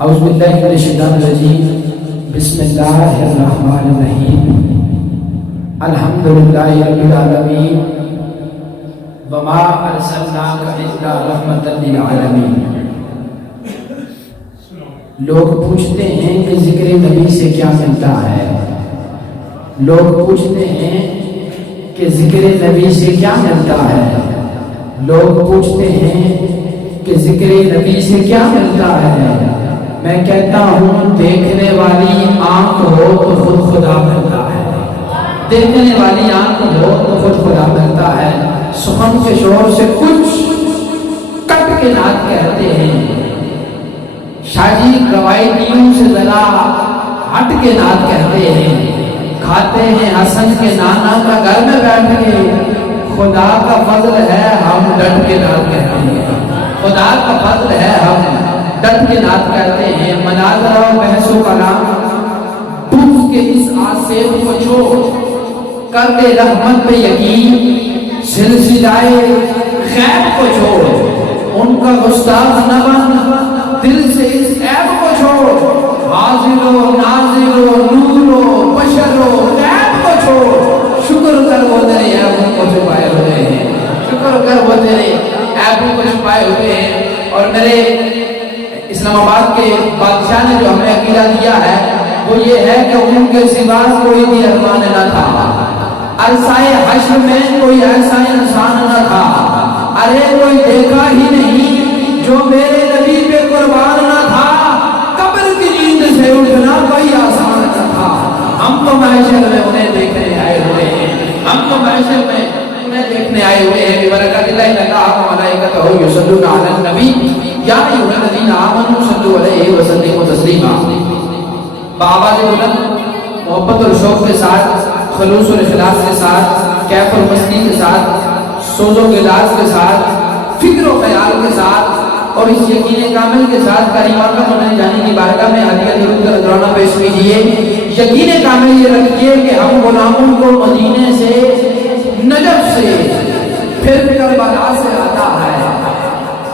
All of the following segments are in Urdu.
اعوذ باللہ من الشیطان الرجیم بسم اللہ الرحمن الرحیم الحمدللہ رب العالمین وما ارسلناک الا رحمۃ للعالمین۔ لوگ پوچھتے ہیں کہ ذکر نبی سے کیا ملتا ہے، لوگ پوچھتے ہیں کہ ذکر نبی سے کیا ملتا ہے، لوگ پوچھتے ہیں کہ ذکر نبی سے کیا ملتا ہے۔ میں کہتا ہوں دیکھنے والی آنکھ ہو تو خود خدا ملتا ہے، دیکھنے والی آنکھ ہو تو خود خدا ملتا ہے۔ سخن کے شور سے کچھ کٹ کے نعت کہتے ہیں، شاجی روایتیوں سے ذرا ہٹ کے نعت کہتے ہیں، کھاتے ہیں حسن کے نانا کا گھر میں بیٹھ کے، خدا کا فضل ہے ہم ڈٹ کے نعت کہتے ہیں، خدا کا فضل ہے ہم ڈٹ کے نعت کہتے ہیں۔ مناظرہ و بحث و کلام ڈوب کے اس آسیب کو چھوڑ کر دے رحمت پہ یقین، سلسلائے غیب کو چھوڑ ان کا گستاخ نہ بن، دل سے اس عیب کو چھوڑ، حاضر و ناظر و نور و بشر و غیب کو چھوڑ، شکر کر وہ تیرے عیبوں کو چھپائے ہوئے ہیں، شکر کر وہ تیرے عیبوں کو چھپائے ہوئے ہیں۔ اور میرے اسلام آباد کے بادشاہ نے جو ہمیں عقیدہ دیا ہے وہ یہ ہے کہ ان کے سوا کوئی بھی رحمان نہ تھا، عرصۂ حشر میں کوئی ایسا انسان نہ تھا، ارے کوئی دیکھا ہی نہیں جو میرے نبی پہ قربان نہ تھا، قبر کی نیند سے اٹھنا کوئی آسان نہ تھا۔ ہم تو محشر میں انہیں دیکھنے آئے ہوئے ہیں، ہم تو محشر میں انہیں دیکھنے آئے ہوئے ہیں۔ برکات اللہ اللہ و ملائکتہ یصلون علی النبی یا ایھا الذین آمنوا صلوا علیہ وسلموا تسلیما۔ بآواز بلند، محبت اور شوق کے ساتھ، خلوص اور اخلاص کے ساتھ، کیف اور مستی کے ساتھ، سوز و گلاس کے ساتھ، فکر و خیال کے ساتھ اور اس یقین کامل کے ساتھ کریمہ کا ہونے جانے کی بارگاہ میں ہدیہ درود کا نذرانہ پیش کیجیے۔ یقین کامل یہ رکھیے کہ ہم غلاموں کو مدینے سے، نجف سے، پھر کربلا سے آتا ہے۔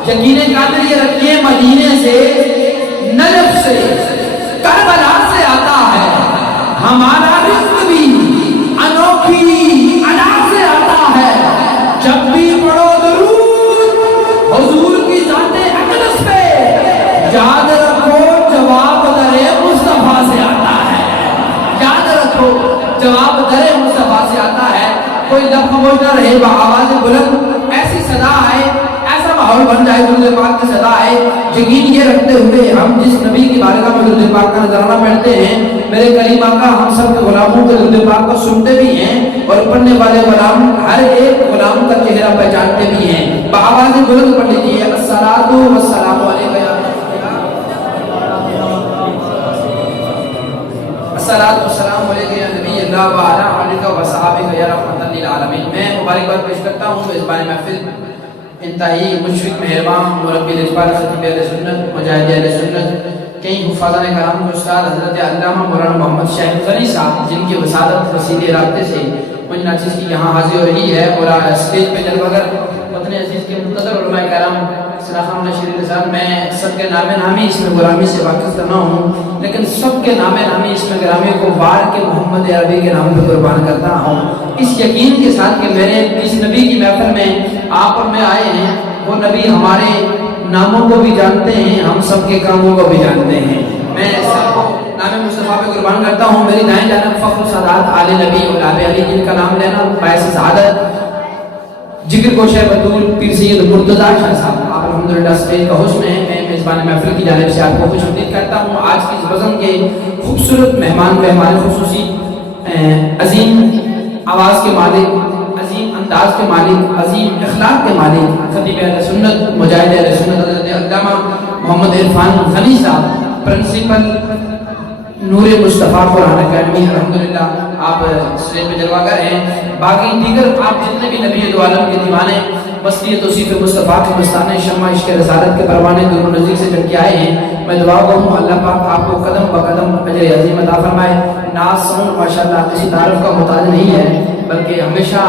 یقین کامل یہ رکھیے مدینے سے، نجف سے، کربلا سے آتا ہے۔ ہمارا رزق بھی انوکھی ادا سے آتا ہے۔ جب بھی پڑھو درود حضور کی ذات اقدس پہ، یاد رکھو جواب در مصطفیٰ سے آتا ہے، یاد رکھو جواب در مصطفیٰ سے آتا ہے۔ کوئی لب خاموش نہ رہے، بآواز بلند ایسی صدا آئے، ایسا ماحول بن جائے درود پاک کی صدا آئے۔ یقین یہ رکھتے ہوئے ہم جس نبی کی بارگاہ میں درود پاک کا نذرانہ پڑھتے ہیں، میرے کریم آقا ہم سب کے غلاموں کے درود پاک کو سنتے بھی ہیں اور پڑھنے والے غلام ہر ایک غلام کا چہرہ پہچانتے بھی ہیں۔ بآواز بلند پڑھ لیجیے، الصلاۃ والسلام علیک یا الصلاۃ والسلام علیک یا نبی اللہ وعلی آلک وصحبہ یا رحمۃ للعالمین۔ میں مبارکباد پیش کرتا ہوں میزبان محفل، انتہائی مشفق مہربان مربی رجبار خطیب اہل سنت، مجاہد اہل سنت، کئی حفاظان کرام کے استاد حضرت علامہ مولانا محمد شیخ غنی صاحب، جن کی وسادت وسیلے رابطے سے مجھ ناچیز کی یہاں حاضر ہو رہی ہے، اور اسٹیج پہ جلوہ گر وطن عزیز کے منتظر علماء کرام صلاح نشیر نظام، میں سب کے نام نامی اس میں غلامی سے واقف کرنا ہوں، لیکن سب کے نام نامی اس میں غلامی کو بار کے محمد عربی کے نام پہ قربان کرتا ہوں، اس یقین کے ساتھ کہ میرے اس نبی کی محفل میں آپ اور میں آئے ہیں، وہ نبی ہمارے ناموں کو بھی جانتے ہیں، ہم سب کے کاموں کو بھی جانتے ہیں۔ میں سب کو نام مصطفیٰ پہ قربان کرتا ہوں۔ میری دائیں جانب فخر سادات آل نبی اولاد علی، جن کا نام لینا باعث سعادت، جگر کو شیخ بطول پیر سید مرتضیٰ شاہ صاحب، آپ الحمدللہ اسٹیج کا حسن ہے۔ میں میزبان محفل کی جانب سے آپ کو خوش آمدید کرتا ہوں۔ آج کی اس بزم کے خوبصورت مہمان خصوصی عظیم آواز کے مالک، عظیم انداز کے مالک، عظیم اخلاق کے مالک، خطیب اہل سنت، مجاہد اہل سنت حضرت علامہ محمد عرفان غنی صاحب، پرنسپل نور مصطفیٰ قرآن اکیڈمی، الحمدللہ آپ اسٹیج پہ جلوہ گر ہیں۔ باقی دیگر آپ جتنے بھی نبی دو عالم کے دیوانے، مستی توصیف مصطفیٰ کے مستانے، شمع عشق رسالت کے پروانے دور و نزدیک سے چل کے آئے ہیں، میں دعا کروں اللہ پاک آپ کو قدم بقدم اجر عظیم عطا فرمائے۔ ناز ساؤنڈ ماشاءاللہ کسی تعارف کا محتاج نہیں ہے، بلکہ ہمیشہ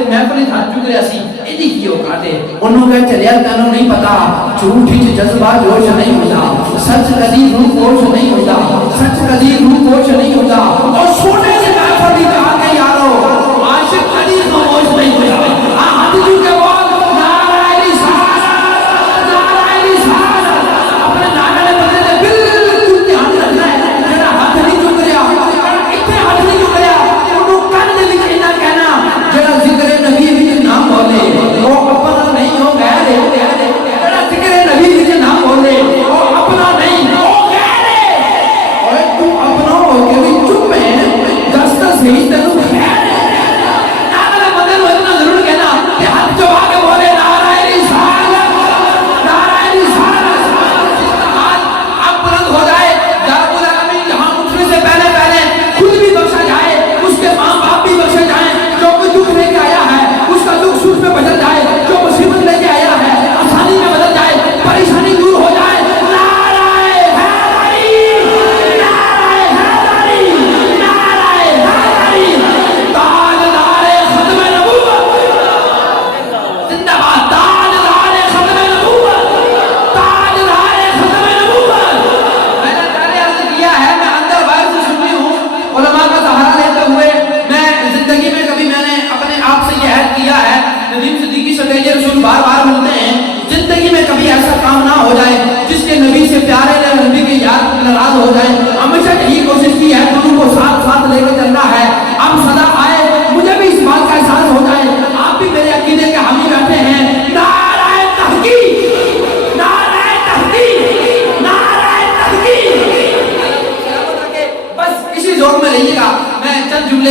تے محفل ہاتھ چک رہا سی ایدی کی اوقات ہے انہوں کہا چلیا تینوں نہیں پتا جھوٹ ہی جذبہ جوش نہیں ہوتا سچ کدی روح پوش نہیں ہوتا سچ کدی روح پوش نہیں ہوتا اور چھوٹے سے محفل بھی کہا کہ یارو عاشق کدی خاموش نہیں ہوتا ہاتھ چک کے بول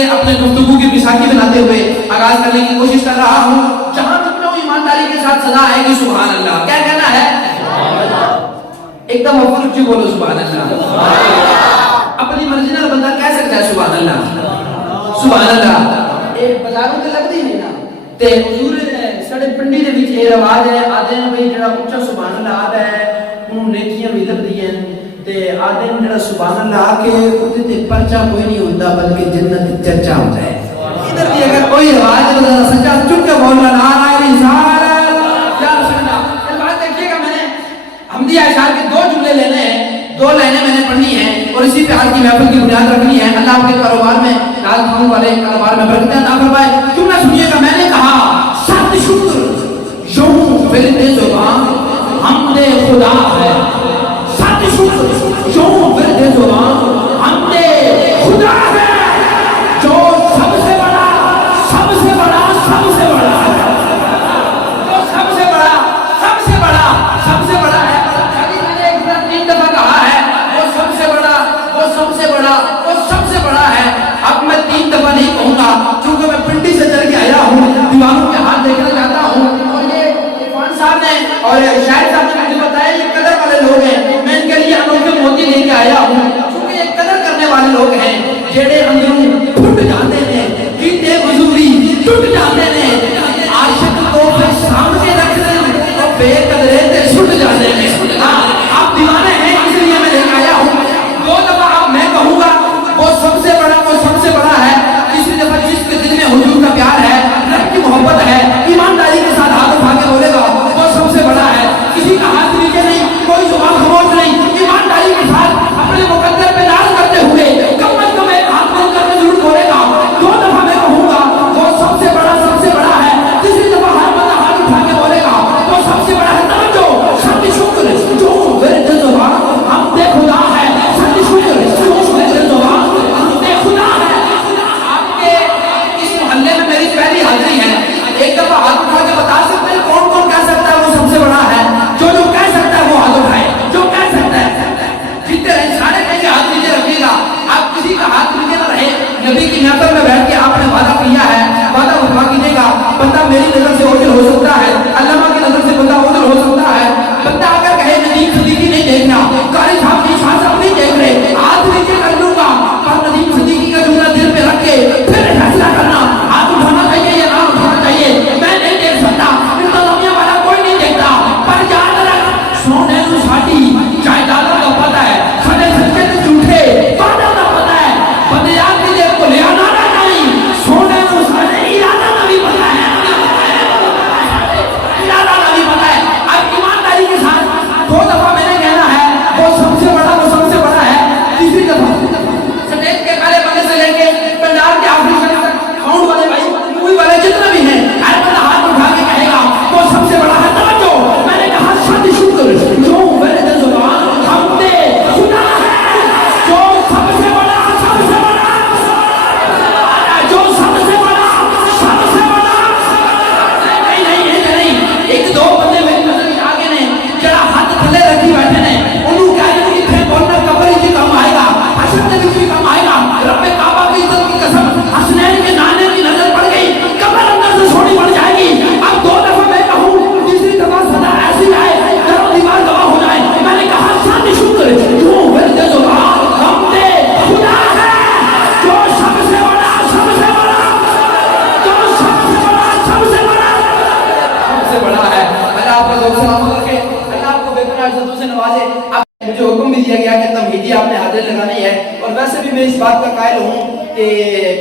اپنے گفتگو کی بیساکھی بناتے ہوئے آغاز کرنے کی کوشش کر رہا ہوں جہاں تک میں ایمانداری کے ساتھ صدا آئے گی سبحان اللہ کیا کہنا ہے ایک دم اوپر اچھی بولو سبحان اللہ اپنی مرضی نال بندہ کہہ سکتا ہے سبحان اللہ سبحان اللہ اے بازاروں تے لگدی نہیں نا تے حضور ساڈے پنڈی دے وچ اے رواج ہے آدے نے بھئی جڑا اونچا سبحان اللہ آدا ہے انہوں نیکیاں بھی لبدی ہیں تے آدے نے جڑا سبحان اللہ آ کے اوتے تے پرچا کوئی نہیں ہوندا بلکہ جنت چرچا ہوتا ہے ادھر بھی اگر کوئی رواج ہے تو سچا چک کے بولنا نعرہ رسالت یا رسول اللہ اس بات دیکھیے گا میں نے حمدیہ اشعار کے دو جملے لینے ہیں دو لائنیں میں نے پڑھنی ہیں اور اسی پہ آج کی محفل کی بنیاد رکھنی ہے اللہ آپ کے کاروبار میں راز کھانے والے کاروبار میں برکتیں عطا فرمائے جملہ سنیے گا میں نے کہا ست شکر یوں فرد زبان حمد خدا ہے ست شکر یوں فرد زبان حمد خدا ہے جو سب سے بڑا سب سے بڑا سب سے بڑا ہے جو سب سے بڑا سب سے بڑا سب سے بڑا ہے میں نے ایک بار 3 دفعہ کہا ہے وہ سب سے بڑا وہ سب سے بڑا وہ سب سے بڑا ہے اب میں 3 دفعہ نہیں کہوں گا چونکہ میں پنڈی سے چل کے آیا ہوں دیواروں کے ہاتھ دیکھنا چاہتا ہوں اور یہ عرفان صاحب نے اور شاہد صاحب نے مجھے بتایا یہ قدر والے لوگ ہیں میں ان کے لیے انوکھے موتی لے کے آیا ہوں چونکہ یہ قدر کرنے والے لوگ ہیں جڑے اندروں ٹوٹ جاتے ہیں جیتے حضوری ٹوٹ جاتے ہیں عاشق کو پھر سامنے رکھ دیں تو بے قدرے تے چھٹ جاتے ہیں آپ دیوانے ہیں اس لیے میں لے کے آیا ہوں 2 دفعہ اب میں کہوں گا وہ سب سے بڑا وہ سب سے بڑا ہے تیسری دفعہ جس کے دل میں حضور کا پیار ہے رب کی محبت ہے ایمانداری کے ساتھ ہاتھ اٹھا کے بولے گا وہ سب سے بڑا ہے کسی کا ہاتھ نیچے نہیں کوئی زبان خاموش نہیں ایمانداری کے ساتھ اپنے مقدر پہ ناز کرتے ہوئے کم از کم ایک ہاتھ بند کر کے ضرور بولے گا حکم بھی دیا گیا کہ تمہیدی آپ نے حاضر لگانی ہے. اور ویسے بھی میں اس بات کا قائل ہوں کہ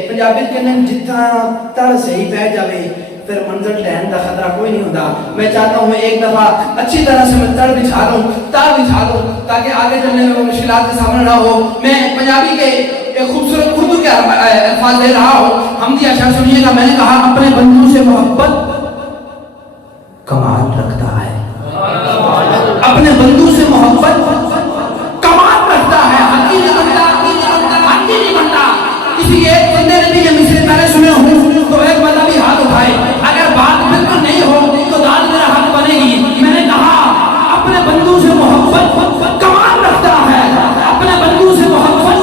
پنجابی کہنے جتنا تر صحیح پہ جاوے پھر منظر لہن کا خطرہ کوئی نہیں ہوتا. میں چاہتا ہوں ایک دفعہ اچھی طرح سے میں تڑ بچھا لوں, تار بچھا لوں, تاکہ آگے چلنے میں وہ مشکلات کے سامنے نہ ہو. میں پنجابی کے ایک خوبصورت اردو کے الفاظ دے رہا ہوں, حمدی اشعار سنیے گا. میں نے کہا اپنے بندوں سے محبت کمال رکھتا ہے, اپنے بندوں سے محبت کمال رکھتا ہے, حقی نہیں بنتا. کسی ایک بندے نے بھی یہ مصرے پہلے سنے ہوں تو ایک بندہ بھی ہاتھ اٹھائے. اگر بات بالکل نہیں ہو تو داد میرا حق بنے گی. میں نے کہا اپنے بندوں سے محبت کمال رکھتا ہے, اپنے بندوں سے محبت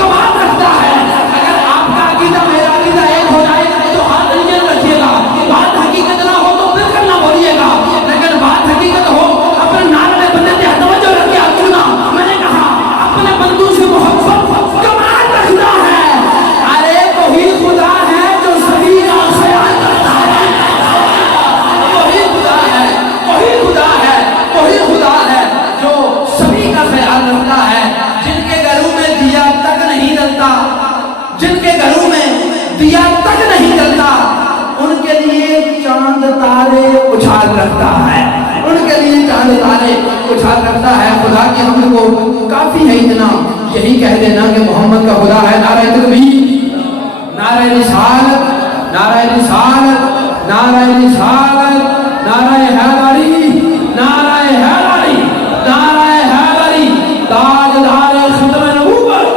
کمال رکھتا ہے. اگر آپ کا عقیدہ میرا عقیدہ ایک ہو جائے تو ہاتھ نہیں رکھیے گا. بات حقیقت نہ ہو تو پھر کرنا بولیے گا, لیکن بات حقیقت ہو اپنے نام میں بندے سے توجہ رکھ کے آپ سنا. میں نے کہا اپنے بندوں سے محبت کمال رکھتا ہے. ارے وہی خدا ہے جو سبھی کا خیال کرتا ہے, وہی خدا ہے, وہی خدا ہے, وہی خدا ہے جو سبھی کا خیال رکھتا ہے. جن کے گھروں میں دیا تک نہیں جلتا, جن کے گھروں میں دیا تک نہیں جلتا, ان کے لیے چاند تارے اچھال رکھتا ہے, ان کے لیے چاند تارے اچھال رکھتا ہے. خدا کی ہم کو کافی ہے اتنا یہی کہہ دینا کہ محمد کا خدا ہے. نعرہ تکبیر, نعرہ رسالت, نعرہ رسالت, نعرہ رسالت, نعرہ حیدری, نعرہ حیدری, نعرہ حیدری. تاجدار ختم نبوت,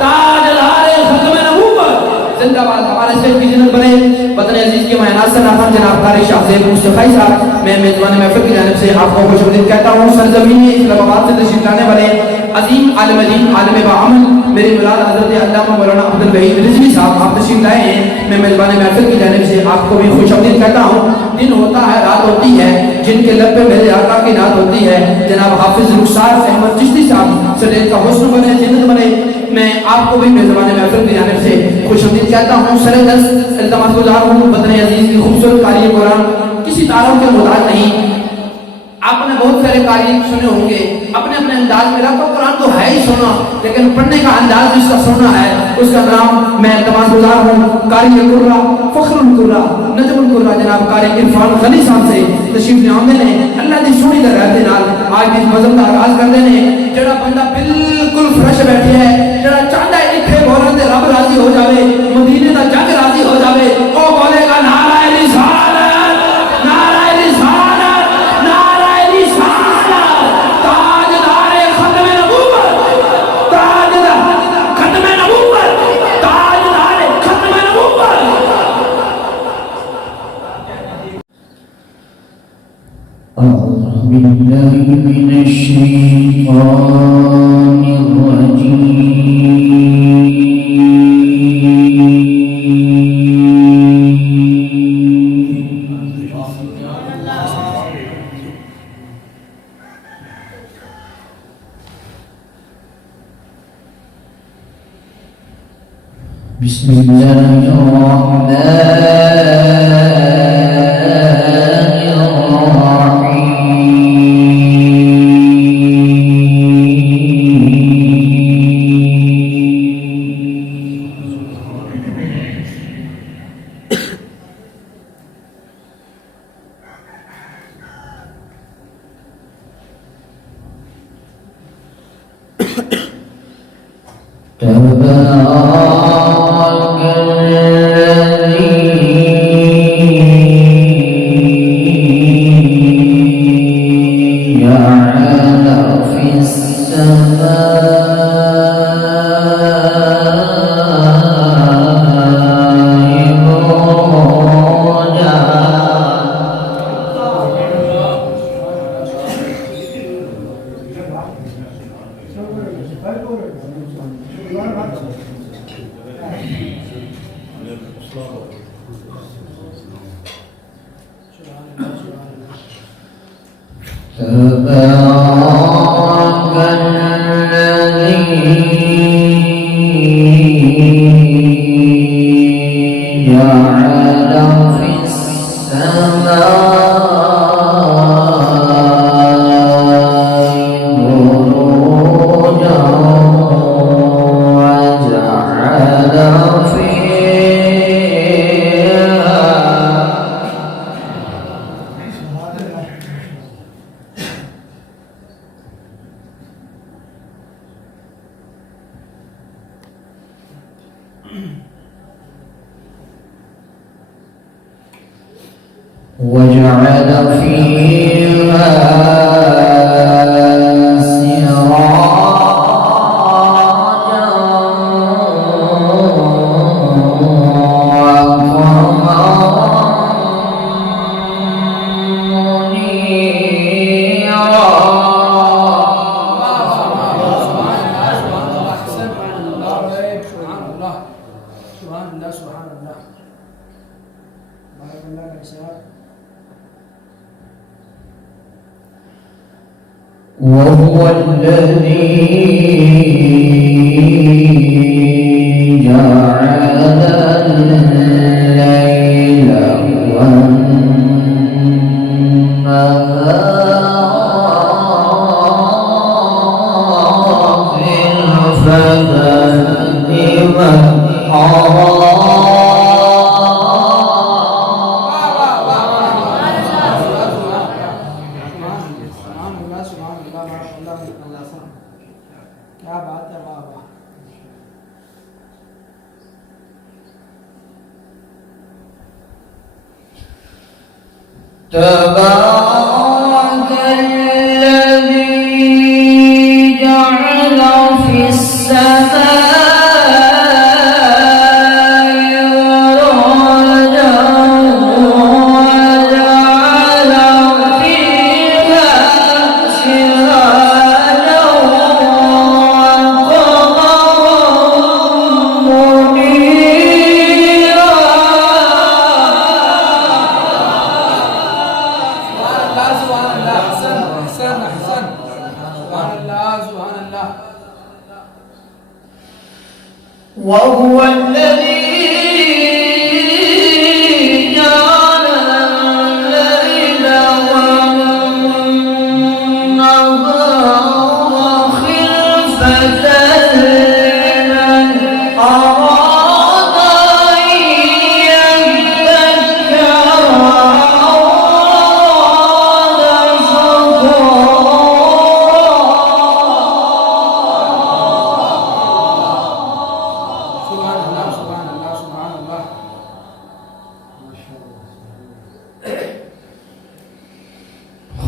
تاجدار ختم نبوت زندہ باد. ہمارے شیخ کی جنت بنے وطن عزیز کے معنی سے نافذ جناب قاری شاہ زیب مصطفی صاحب, میں میزبان محفل کی جانب سے آپ کو خوش آمدید کہتا ہوں. سرزمین اسلام آباد سے تشریف لانے والے عظیم عالم دین, عالم بعمل میرے مراد حضرت علامہ مولانا عبد الوحید رضوی صاحب آپ تشریف لائے ہیں. میں میزبان محفل کی جانب سے آپ کو بھی خوش آمدید کہتا ہوں. دن ہوتا ہے رات ہوتی ہے, جن کے لب پہ میرے آقا کی نعت ہوتی ہے جناب حافظ رخسار احمد چشتی صاحب سلیل کا حسن بنے جنت بنے. میں آپ کو بھی میزبان محفل کی جانب سے خوش آمدید کہتا ہوں. سر دست التماس گزار ہوں وطن عزیز کی خوبصورت قاری قرآن کسی تعارف کے محتاج نہیں. آپ نے بہت سارے قاری سنے ہوں گے اپنے اپنے انداز میں. رب کا قرآن تو ہے ہی سونا, لیکن پڑھنے کا انداز جس کا سونا ہے اس کا نام میں التماس گزار ہوں قاری القرہ, فخر القرہ, نجم القرہ جناب قاری عرفان غنی صاحب سے تشریف لے آمدے نے. اللہ دی سونی در رہتے نال آج بھی مذہب کا آغاز کر دے نے. جڑا بندہ بالکل فرش بیٹھے ہے, جڑا چاہتا ہے اتھے بولن تے رب راضی ہو جاوے, مدینے دا جگ راضی ہو جاوے, او بولے گا نعرہ رسالت, نعرہ رسالت, نعرہ رسالت. تاجدار ختم نبوت, تاجدار ختم نبوت, تاجدار ختم نبوت. أعوذ بالله من الشيطان الرجيم. بسم الله وجعل فيها سراجا وقمرا منيرا. وهو الذي جعل الليل والنهار خلفة لمن أراد. تبارك الذي جعل في السماء بروجا وجعل فيها سراجا وقمرا منيرا. وهو الذي جعل الليل والنهار خلفة لمن أراد أن يذكر أو أراد شكورا.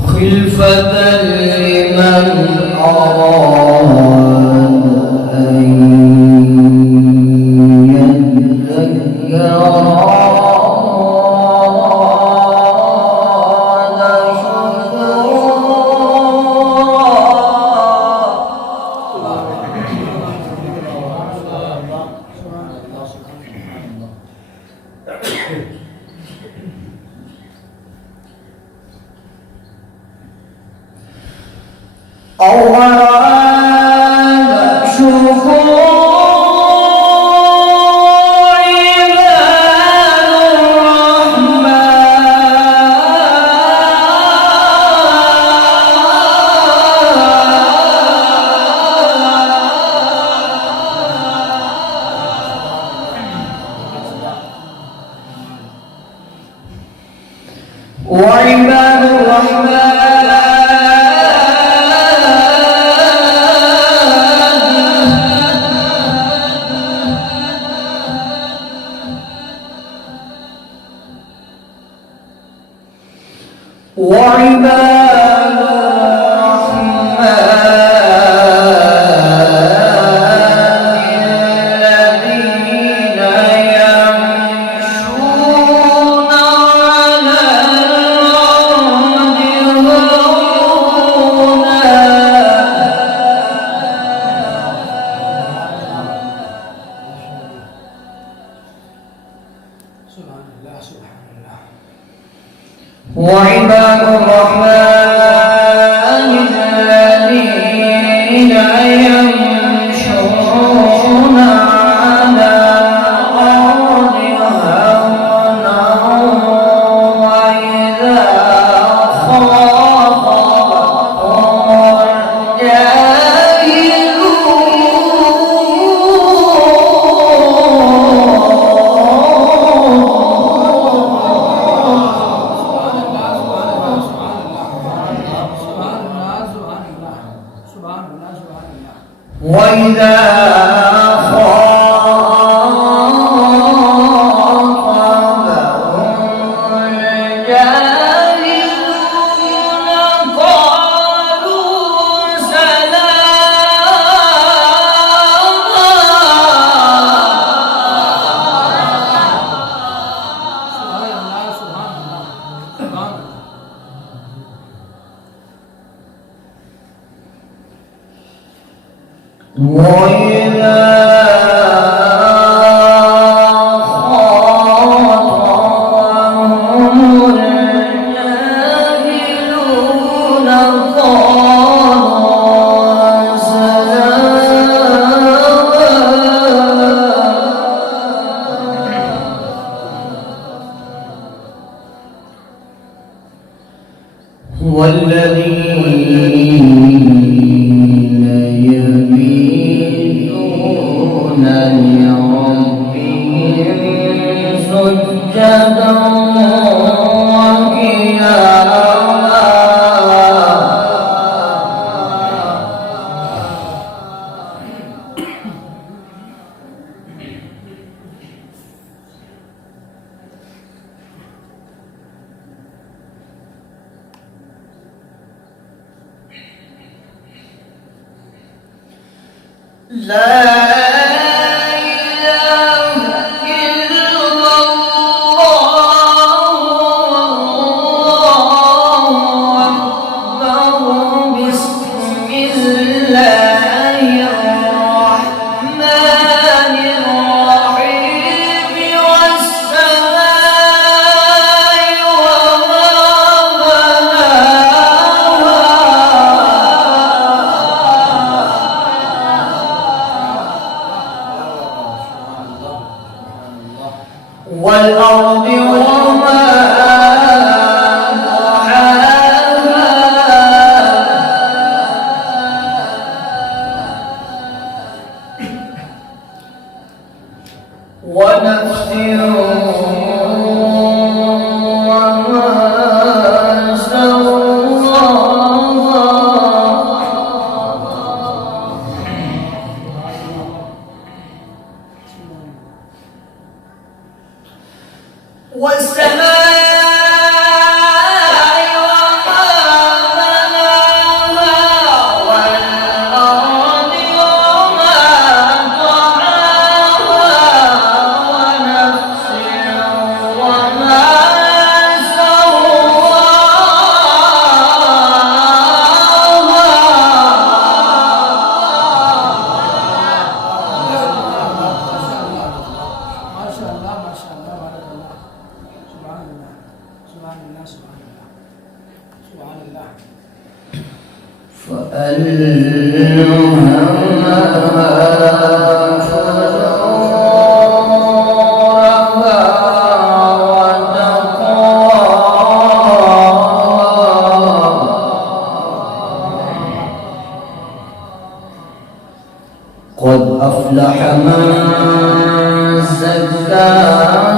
خلفة لمن أراد أن يذكر أراد أو أراد شكورا. وعباد الرحمن وعباد الرحمن الذين يمشون على الأرض هونا. وعباد الرحمن الذين يمشون على الأرض هونا وإذا خاطبهم وإذا خاطبهم والذين يبيتون لربهم سجدا والأرض وما طحاها ونفس وما سواها والسماء وما بناها والأرض وما طحاها ونفس وما قد أفلح من زكاها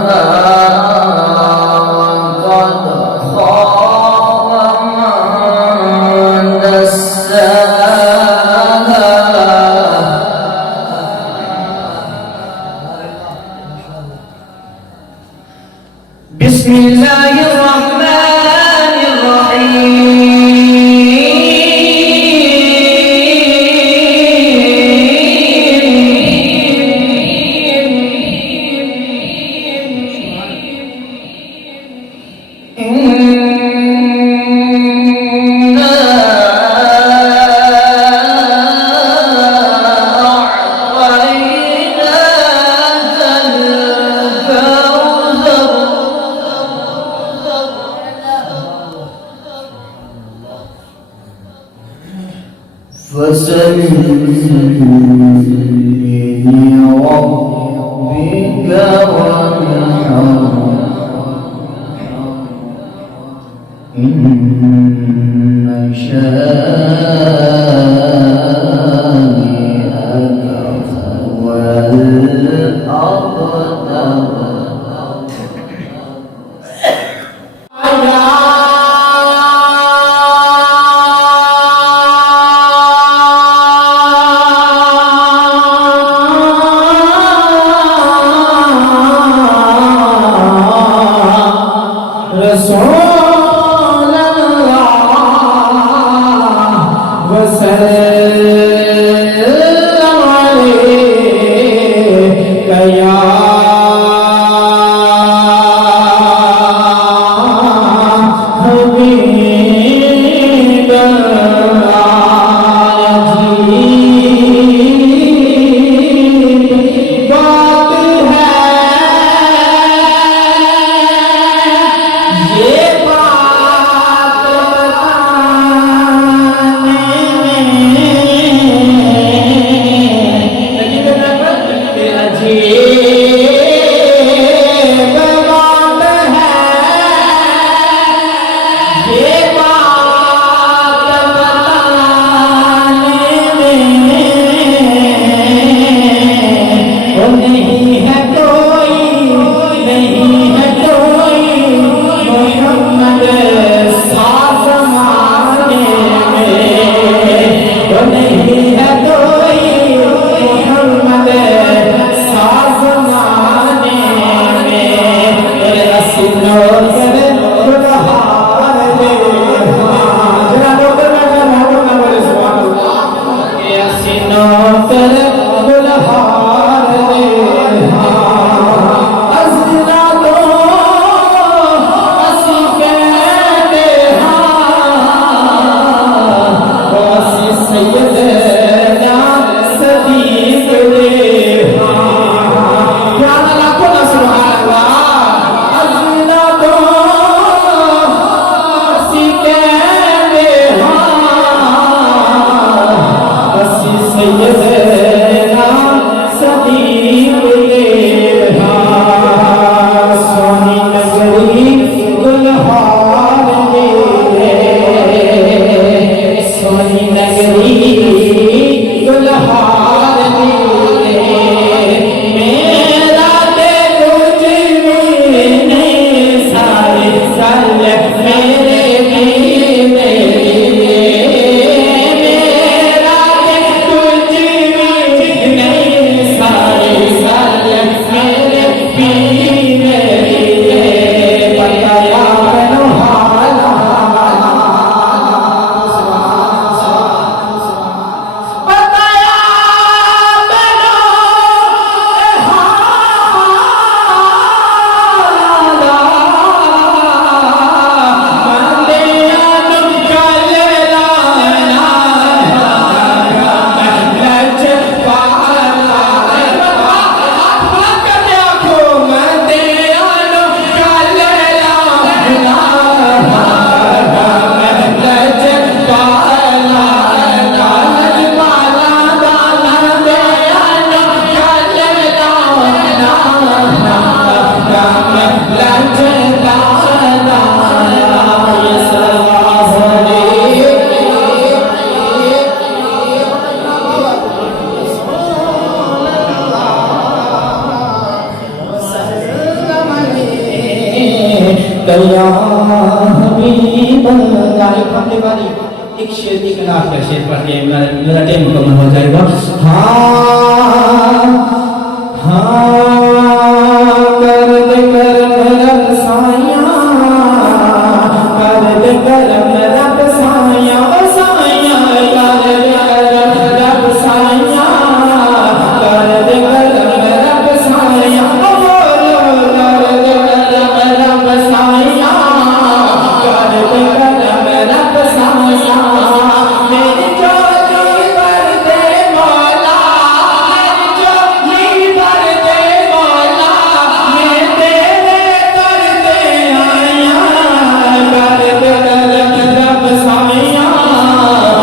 وقد خاب من دساها بسم الله الرحمن فسل لربك وانحر إن شانئك هو الأبتر گلہار دے ازلا تو اسی کہتے اسی سیدنا صدیق دے پیار اللہ کو نہ سبحان اللہ ازلا تو اسی کہتے اسی سیدنا صدیق دے سونی نگری گلہار دے سونی نگری گلہار دے میرا دے کچھ بھی نہیں سارے سال میرے بھی میرے میرا دے کچھ بھی نہیں سارے سال میرے بھی میرے بتایا کرو حالا بتایا کرو حالا بندیا تم کل لانا لچ پالا بندیا کو بندیا تم کل لانا لچ پالا لچ پالا بالا دیا تم کل لانا لچ پالا یہ سلام علیہ یا حبیب اللہ پڑھنے والی ایک شعر کی کنار کا شعر پڑھ کے میرا ٹائم مکمل ہو جائے گا ہاں کر دے کرم رب سایاں کر دے کرم رب سایاں سایاں کر دے کرم رب سایاں کر دے کرم رب سایاں کر دے کرم رب سایاں کر دے کرم رب سایاں میری جولی بھر دے مولا میری جولی بھر دے مولا میں تیرے در پہ آیا کر دے کرم رب سایاں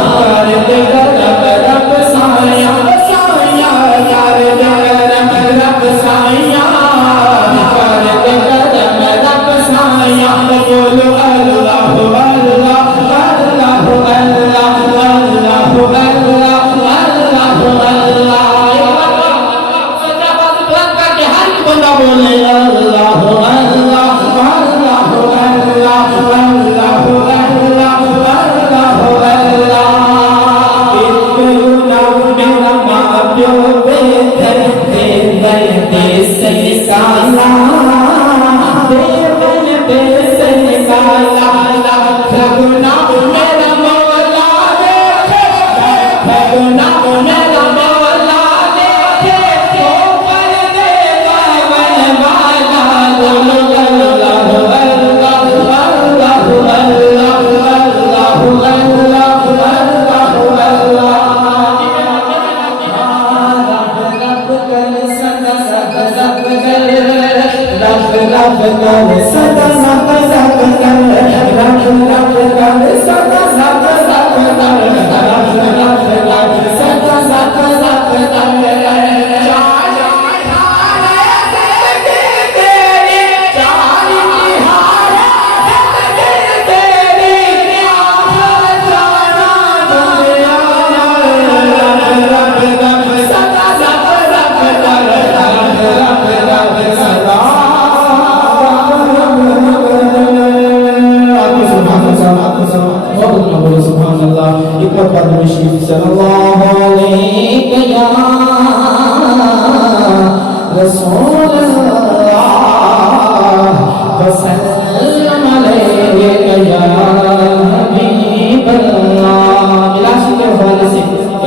کر دے کرم رب سایاں سایاں کر دے کرم رب سایاں کر دے کرم رب سایاں بولو اللہ اللہ اللہ اللہ اللہ بندہ بولے اللہ اللہ اللہ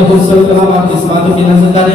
خوبصورت کلام آپ کے اس باتوں کی نظر داریں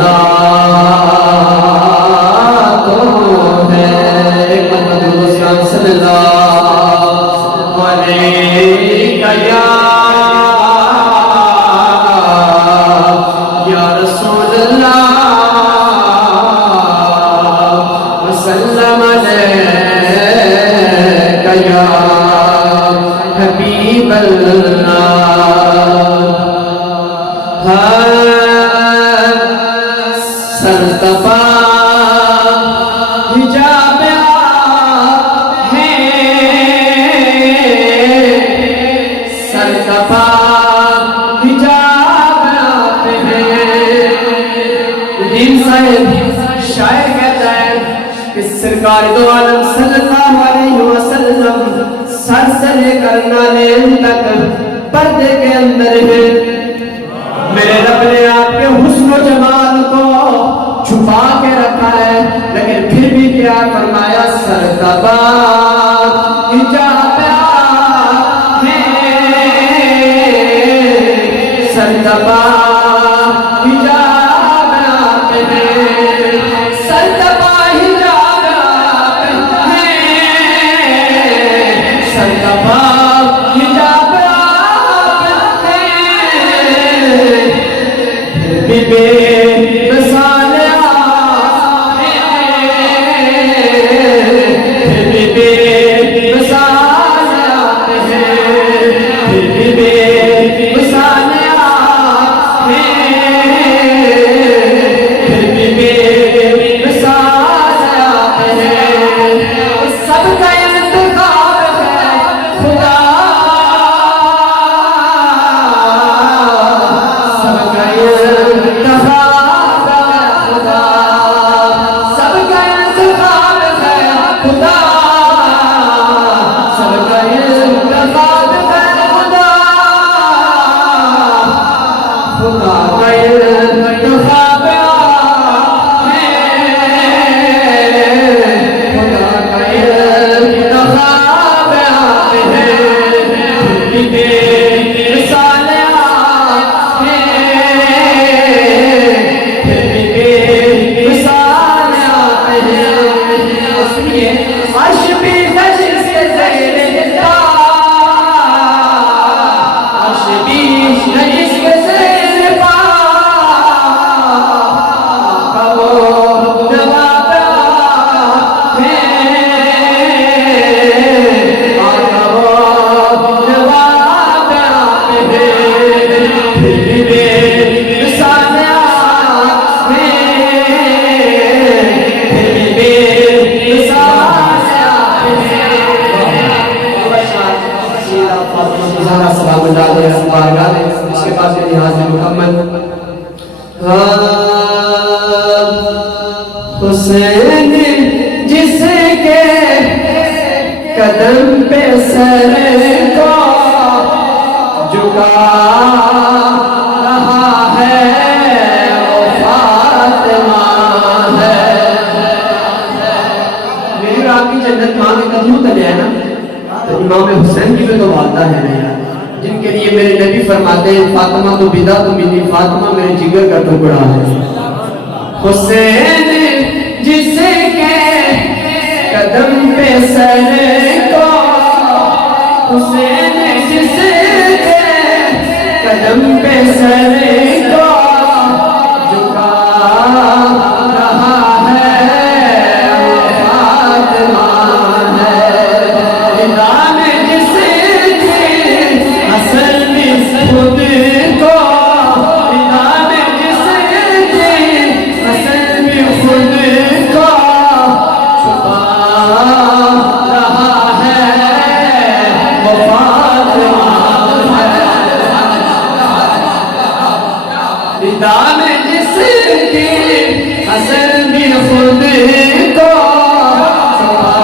خدا تو ہے. ایک مرتبہ اسلام صلی اللہ علیہ یا رسول اللہ وسلم علیک یا حبیب اللہ. سرتپا حجاب ہے سرتپا حجاب ہے. ندیم صاحب شاعر کہتا ہے کہ سرکار دو عالم صلی اللہ علیہ وسلم سر سے لے کر نالین تک پردے کے اندر ہے. میرے رب نے آپ کے حسن و جمال کو چھپا کے رکھا ہے لیکن پھر بھی کیا فرمایا سرتبا حجاب ہے سرتبا حجاب ہے سرتبا حجاب ہے سرتبا حجاب ہے بے مثال بے مثال ہے بے مثال ہے بے مثال ہے. سب کا انتخاب ہے خدا سب کا انتخاب ہے خدا سب کا انتخاب ہے خدا سب کا انتخاب ہے خدا خدا کا انتخاب ہے خدا کا انتخاب ہے بے مثال اس کے بعد میری حاضر مکمل. حسین جس کے قدم پہ سر کو جھکا رہا ہے وہ فاطمہ ہے. میری آپ کی جنت ماں کے قدموں تلے ہے نا تو امام حسین کی بھی تو والدہ ہے نا جن کے لیے میرے نبی فرماتے ہیں فاطمہ تو بدا تو منی فاطمہ میرے جگر کا ٹکڑا ہے. حسین جس کے قدم پہ سر کو حسین جس کے قدم پہ سر کو جھکا رہا ہے فاطمہ ہے. امام جس کے اصل میں خود کو امام جس کے اصل میں خود کو چھپا رہا ہے وہ فاطمہ ہے. امام جس کے اصل میں خود کو چھپا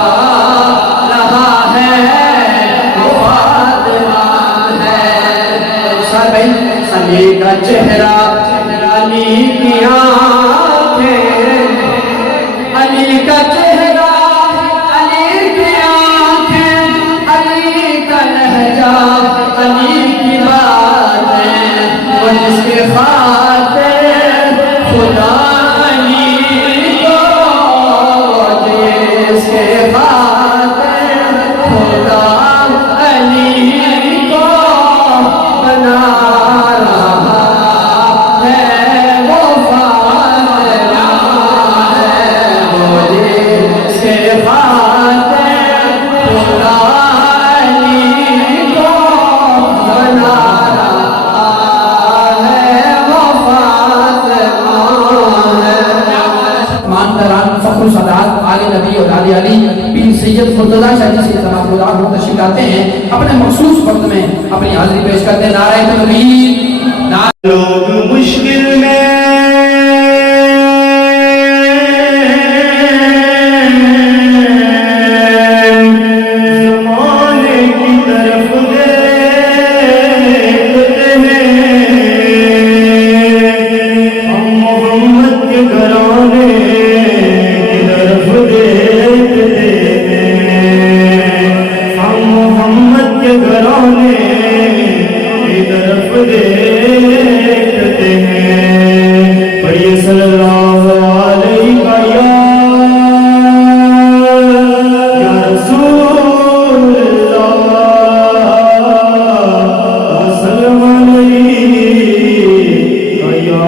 رہا ہے وہ فاطمہ ہے. علی کا چہرہ علی کی آنکھیں علی کا چہرہ علی کی آنکھیں علی کا لہجہ علی کی باتیں وہ جس کے خاطر خدا سید مرتضیٰ شاہ جی سے تمام خدا کو تشریف لاتے ہیں اپنے مخصوص وقت میں اپنی حاضری پیش کرتے ہیں. نعرہ تکبیر، نعرہ لوگ مشکل میں زمانے کی طرف دیکھتے ہیں، ہم محمد کے گھرانے کی طرف دیکھتے ہیں، ہم محمد کے گھرانے کی طرف دیکھتے ہیں. پڑھیے صلی اللہ علیہ یا رسول اللہ وسلم علیہ یا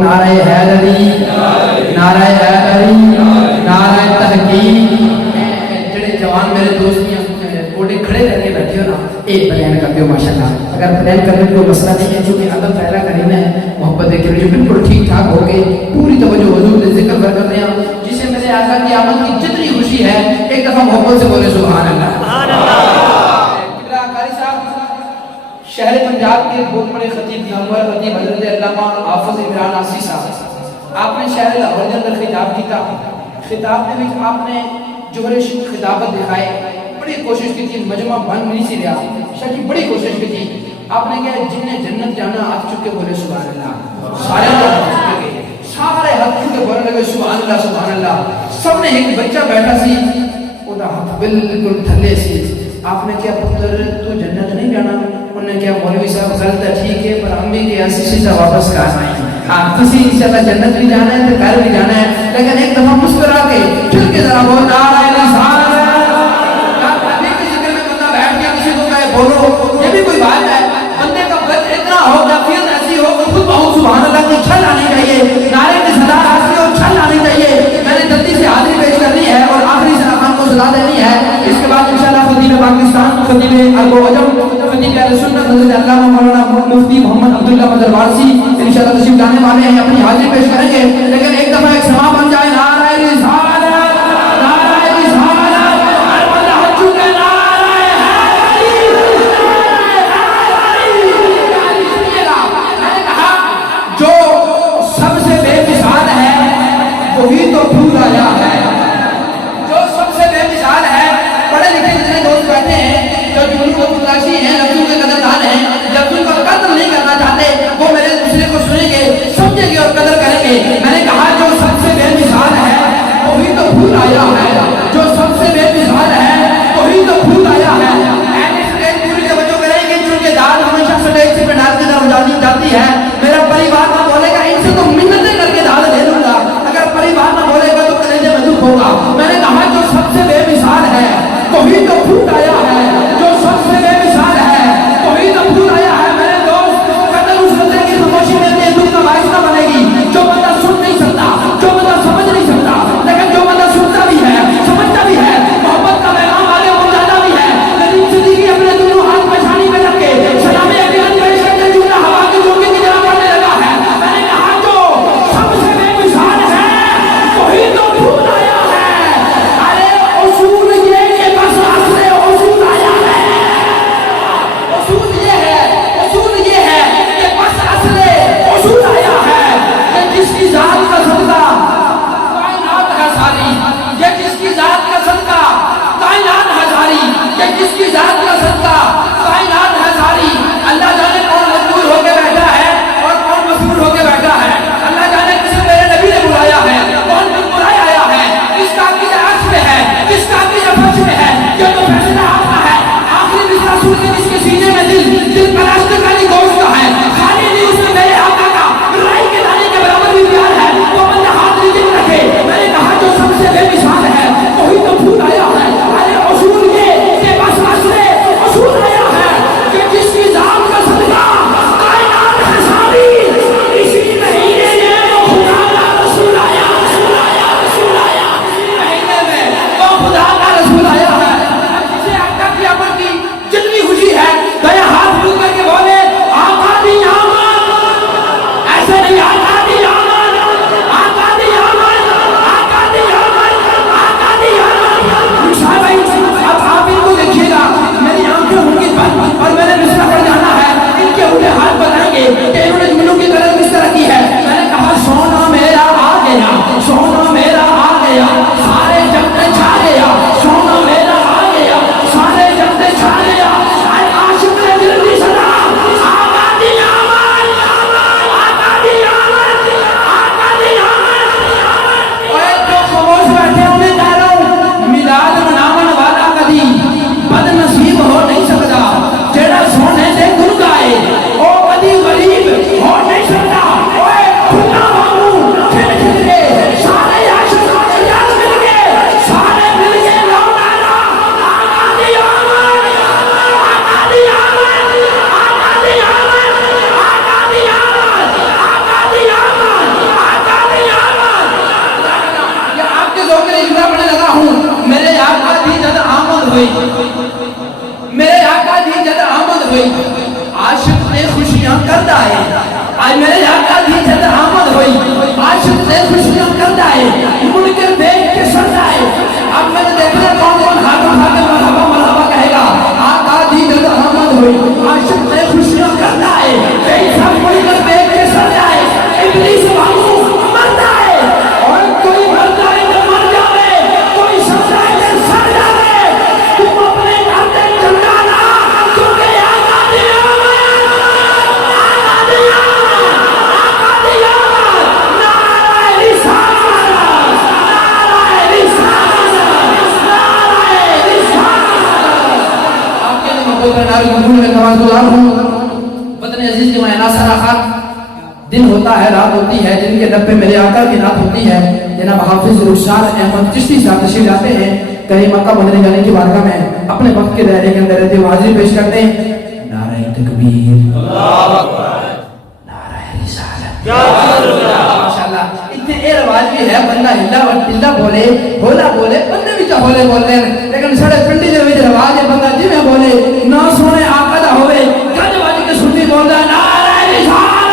نعرہ حیدری، نعرہ حیدری، نعرہ تحقیق. جڑے جوان میرے دوستیاں کوٹے کھڑے کر کے بیٹھے ہو نا، ایک بیان کرتے ہو ماشاءاللہ. اگر بیان کرنے کو مسئلہ نہیں ہے، چونکہ ادب پہلا کرنا ہے، محبت کے لیے بالکل ٹھیک ٹھاک ہو کے پوری توجہ حضور کے ذکر پر کر رہے ہیں، جسے میرے آقا کی آمد کی جتنی خوشی ہے، ایک دفعہ محبت سے بولے سبحان اللہ. جان آسی صاحب آپ نے شہر لاہور کے اندر خطاب کیا، خطاب کے وچ آپ نے جوہر خطابت دکھائے، بڑی کوشش کی تھی، مجمع بن نہیں سی رہا، شکی بڑی کوشش کی تھی، آپ نے کہا جن نے جنت جانا ہاتھ چکے بولے سبحان اللہ، سارے ہاتھ چکے گئے، سارے ہاتھ چکے بولنے لگے سبحان اللہ سبحان اللہ، سب نے ایک بچہ بیٹھا سی وہ دا ہاتھ بالکل تھلے سی، آپ نے کہا پتر تو جنت نہیں جانا، انہوں نے کہا مولوی صاحب غلط ہے ٹھیک ہے پر ہم بھی کہ ایسی چیزیں واپس کرنا ہے، آپ کسی انشاءاللہ جنت بھی جانا ہے تو گھر بھی جانا ہے، لیکن ایک دفعہ مسکرا کے پھر کے ذرا بول نعرہ رسالت، بولو یہ بھی کوئی بات ہے، بندے کا بد اتنا ہو کیفیت ایسی ہو کہ خود بہت سبحان اللہ کی چھل آنی چاہیے، نعرے کی صدا ایسی ہو چھل آنی چاہیے، میں نے جلدی سے حاضری پیش کرنی ہے اور آخری سلام کو صدا دینی ہے، اس کے بعد انشاءاللہ خطیب پاکستان، خطیب ارب و عجم، خطیب اہل سنت حضرت علامہ مولانا مفتی محمد عبداللہ مدر وارسی انشاءاللہ تشریف لانے والے ہیں، اپنی حاضری پیش کریں گے، لیکن ایک دفعہ ایک سما بن جائے نعرہ رسالت، نعرہ رسالت، ہر بندہ ہاتھ چکے جو سب سے بے مثال ہے وہی تو پھول آیا ہے، جو سب سے بے مثال ہے، پڑھے لکھے جتنے دوست بیٹھے ہیں جو جنون کو تلاشی ہیں، لفظوں کے قدردان ہیں، لفظوں کا قدر نہیں کرنا چاہتے، وہ میرے دوسرے کو سنیں گے، سمجھیں گے اور قدر کریں گے، میں نے کہا جو سب سے بے مثال ہے وہی تو پھول آیا ہے، جو سب سے بے مثال ہے وہی تو پھول آیا ہے، اسٹیج پوری توجہ کریں گے چونکہ داد ہمیشہ سٹیج سے پنڈال کی طرف جاتی ہے، میرا پریوار نہ بولے گا ان سے تو منتیں کر کے داد دے دوں گا، اگر پریوار نہ بولے گا تو کلیجے میں دکھ ہوگا، میں نے کہا جو سب سے بے مثال ہے وہی تو پھول آیا ہے، جو سب سے بے مثال ہے وہی تو پھول آیا ہے، میرے دوست قدر اس بندے کی خاموشی میں اپنے دکھ کا باعث نہ بنے گی، جو بندہ سن نہیں سکتا، جو بندہ سمجھ نہیں سکتا، لیکن جو بندہ سنتا بھی ہے اوپر نار گنگون میں نواز گزار ہوں. وطن عزیز کے معنی ناصر آخر دن ہوتا ہے رات ہوتی ہے جن کے لب پہ میرے آقا کی رات ہوتی ہے. جناب حافظ رخسار احمد چشتی صاحب تشریف لاتے ہیں. کہیں مکہ مدینہ جانے کی بارگاہ میں اپنے وقت کے دائرے کے اندر رہتے ہوئے حاضری پیش کرتے ہیں. نعرہ تکبیر، نعرہ رسالت. ماشاءاللہ اتنے اے رواج بھی ہے بندہ ہلا بولے ہولا بولے بندے بھی چاہولے بولتے ہیں. لیکن ساڑے پنڈی دے وچ رواج ہے بندہ جی میں بولے نہ سونے آقا دا ہوئے گج باجی کے سنتی بولدا نعرہ رسالت،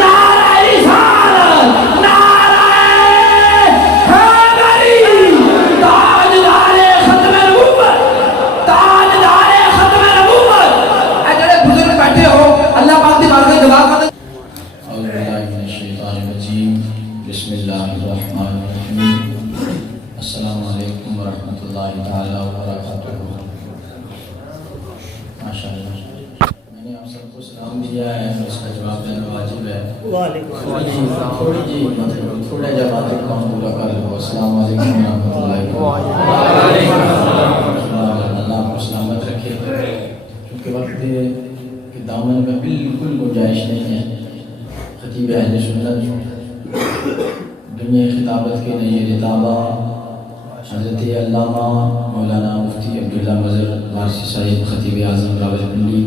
نعرہ رسالت، نعرہ حیدری، تاجدار ختم نبوت، تاجدار ختم نبوت. اے جڑے بزرگ بیٹھے ہو اللہ پاک دی بارگاہ میں دعا کرتے. اعوذ باللہ من الشیطان الرجیم. بسم اللہ الرحمن الرحیم. السلام علیکم ورحمۃ اللہ تعالی وبرکاتہ. ماشاءاللہ میں نے آپ سب کو سلام دیا ہے، اس کا جواب دینا واجب ہے. تھوڑی جی مطلب تھوڑا جا باتیں کام پورا کر لو. السلام علیکم ورحمۃ اللہ وبرکاتہ. اللہ آپ کو سلامت رکھے. کیونکہ وقت کے دامن میں بالکل گنجائش نہیں ہے. خطیب اہل سنت دنیا خطابت کے نئی رتابہ حضرت علامہ مولانا مفتی عبداللہ مظہر وارثی صاحب خطیب اعظم راولپنڈی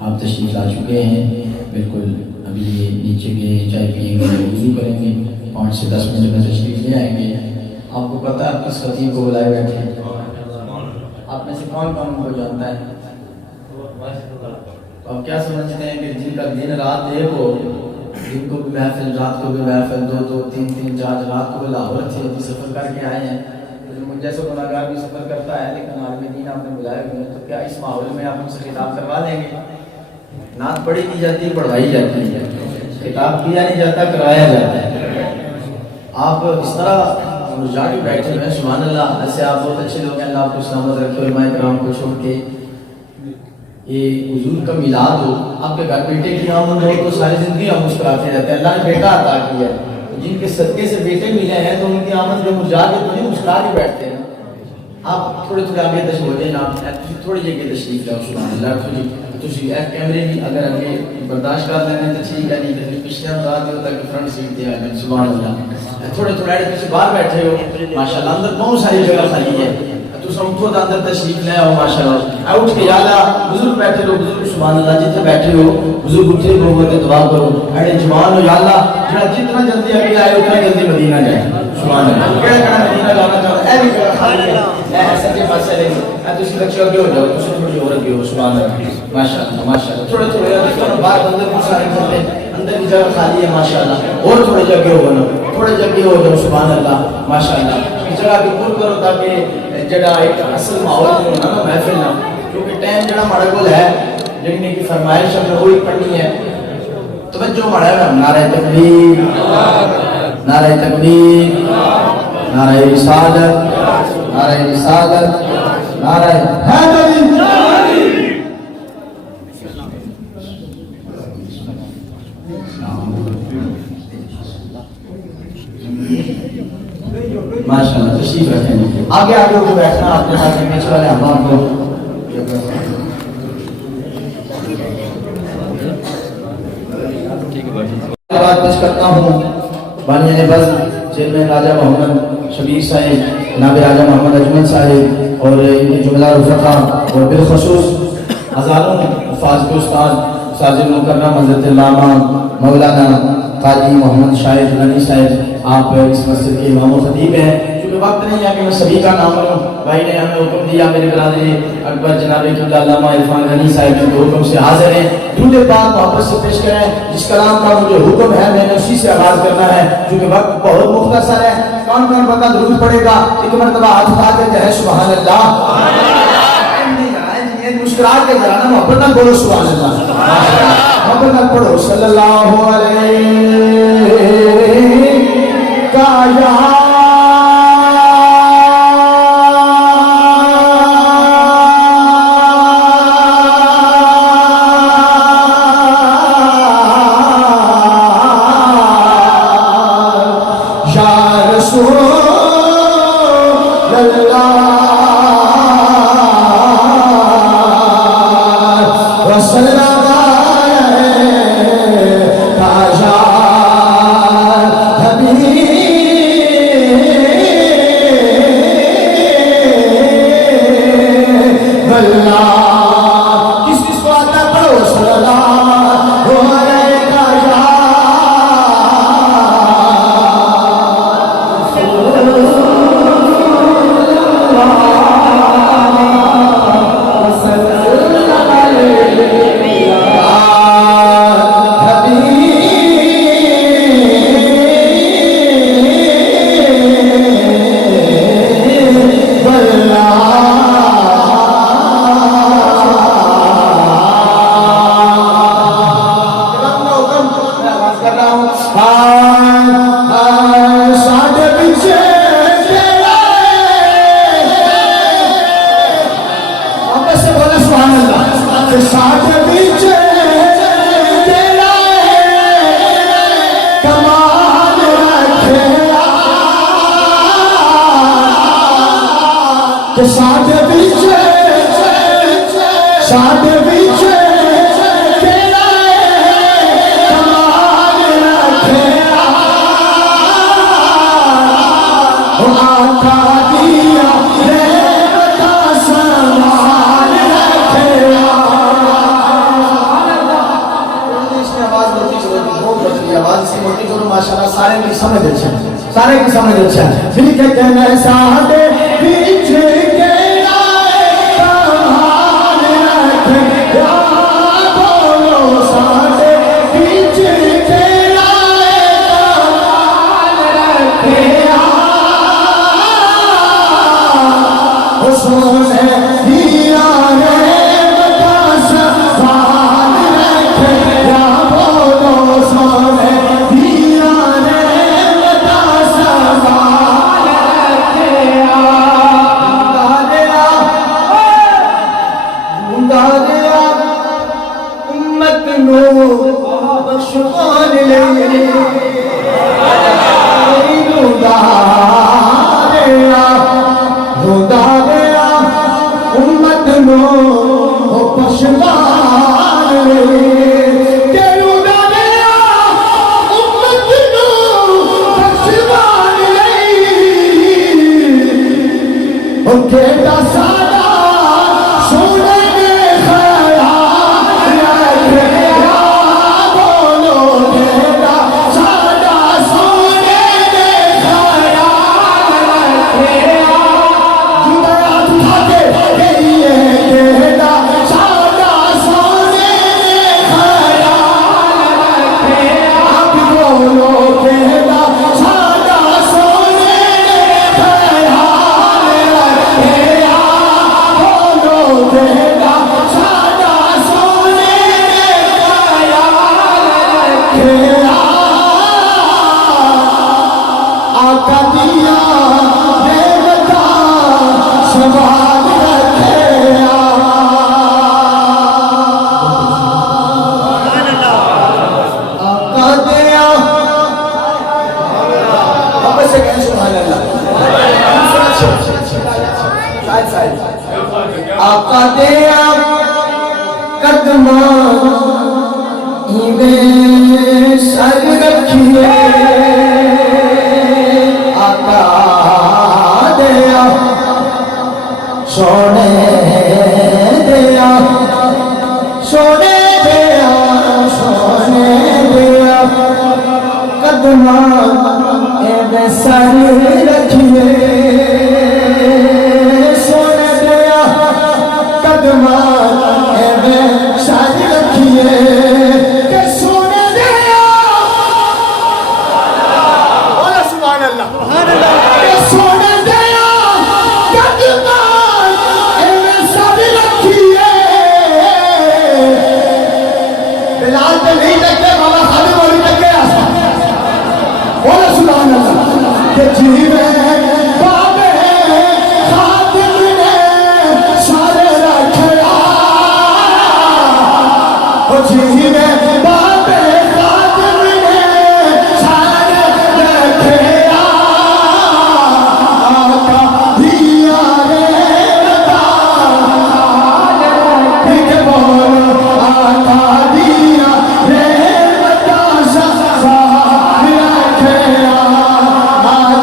آپ تشریف لا چکے ہیں. بالکل ابھی یہ نیچے گئے چائے پئیں گے وضو کریں گے 5 سے 10 منٹ میں تشریف لے آئیں گے. آپ کو پتہ ہے آپ کس خطیب کو بلائے بیٹھے ہیں؟ آپ میں سے کون کون کو جانتا ہے؟ آپ کیا سمجھتے ہیں کہ جن کا دن رات ایک ہو، دن کو بھی محفل رات کو بھی محفل 2 3 4 رات کو لاہور تھے ابھی سفر کر کے آئے ہیں. مجھ جیسا گناہگار بھی سفر کرتا ہے لیکن عالم دین آپ نے بلائے ہوئے ہیں، تو کیا اس ماحول میں آپ ہم سے خطاب کروا دیں گے؟ نعت پڑھی کی جاتی ہے، پڑھوائی جاتی ہے، خطاب کیا نہیں جاتا، کرایا جاتا ہے. آپ اس طرح جا کے بیٹھے ہوئے ہیں سبحان اللہ. ایسے آپ بہت اچھے لوگ ہیں، اللہ آپ کو سلامت رکھے. علماء کرام کو چھوڑ کے یہ حضور کا میلاد ہو، آپ کے گھر بیٹے کی آمد ہو تو ساری زندگی ہم مسکراتے رہتے ہیں. اللہ نے بیٹا عطا کیا ہے، جن کے صدقے سے بیٹے ملے ہیں تو ان کی آمد میں مرجا کے تو نہیں مسکرا کے بیٹھتے ہیں. آپ تھوڑے آگے تشریف ہو جائیں. آپ تھوڑی جگہ تشریف لاؤ سبحان اللہ. تھی کیمرے بھی اگر اگے برداشت کر لینے تو ٹھیک ہے، نہیں تو پچھلے رات ہو تک فرنٹ سیٹ دیا ہے. سبحان اللہ. تھوڑے پیچھے باہر بیٹھے ہو ماشاءاللہ. اندر بہت ساری جگہ خالی ہے تو سب کو اندر تشریف لے آؤ ماشاءاللہ. اٹھ کے یا اللہ بزرگ بیٹھے ہو، بزرگ سبحان اللہ جتنے بیٹھے ہو بزرگ اٹھے محبت دعا کرو. اڑے جوان ہو یا اللہ جتنا جلدی اگے آئے اتنا جلدی مدینہ جائے. سبحان اللہ. کہڑا مدینہ جانا چاہتا ہے بھی خالی ہے سچے پاسے لے تسی بچے اگے ہو جاؤ، تسی تھوڑی اور اگے ہو. سبحان اللہ ماشاءاللہ ماشاءاللہ. تھوڑے باہر اندر بھی سارے کھڑے اندر بھی جگہ خالی ہے ماشاءاللہ. اور تھوڑے جگہ ہو نا، تھوڑے جگہ ہو جاؤ. سبحان اللہ ماشاءاللہ. اس جگہ کے پر کرو تاکہ جڑا ایک اصل ماحول ہونا نا محفل نہ، کیونکہ ٹائم جڑا ہمارے کول ہے جڑی کی فرمائش ہمیں وہی پڑھنی ہے. توجہ ہمارا ہے نعرہ تکبیر، نعرہ تکبیر، نعرہ رسالت، نعرہ رسالت، نعرہ حیدری. ماشاءاللہ تشریف رکھیں. آگے آگے کو بیٹھنا اپنے ساتھ پیچھے والے احباب کو بات پیش کرتا ہوں. بانیان بزم چیئرمین راجہ محمد شبیر صاحب، جناب راجہ محمد اجمل صاحب اور ان کے جملہ رفقا اور بالخصوص ہزاروں حفاظ کے استاد سازل مکرم حضرت علامہ مولانا قاضی محمد شاہد غنی صاحب، آپ اس مسجد کے امام و خطیب ہیں. کیونکہ وقت نہیں ہے کہ میں سبھی کا نام لوں. بھائی نے ہمیں حکم دیا، میرے برادری اکبر جناب قبلہ علامہ عرفان غنی صاحب کے حکم سے حاضر ہیں. درود پاک محبت سے پیش کریں. جس کلام کا مجھے حکم ہے میں نے اسی سے آغاز کرنا ہے کیونکہ وقت بہت مختصر ہے. کون کون بندہ درود پڑھے گا؟ ایک مرتبہ ہاتھ اٹھا کے کہیں سبحان اللہ. مسکرا کے جانا محبت نہ بولو سبحان اللہ. محبت نہ پڑھو صلی اللہ علیہ کا کس کس کو آتا ہے پڑھو صلی اللہ سارے کی سمجھ اچھا ٹھیک ہے کہنا ساڈے بیچ کے آئے کمال رکھیا بولو ساڈے بیچ کے آئے کمال رکھیا سونے دیا رے بتا سوال رکھیا بولو سونے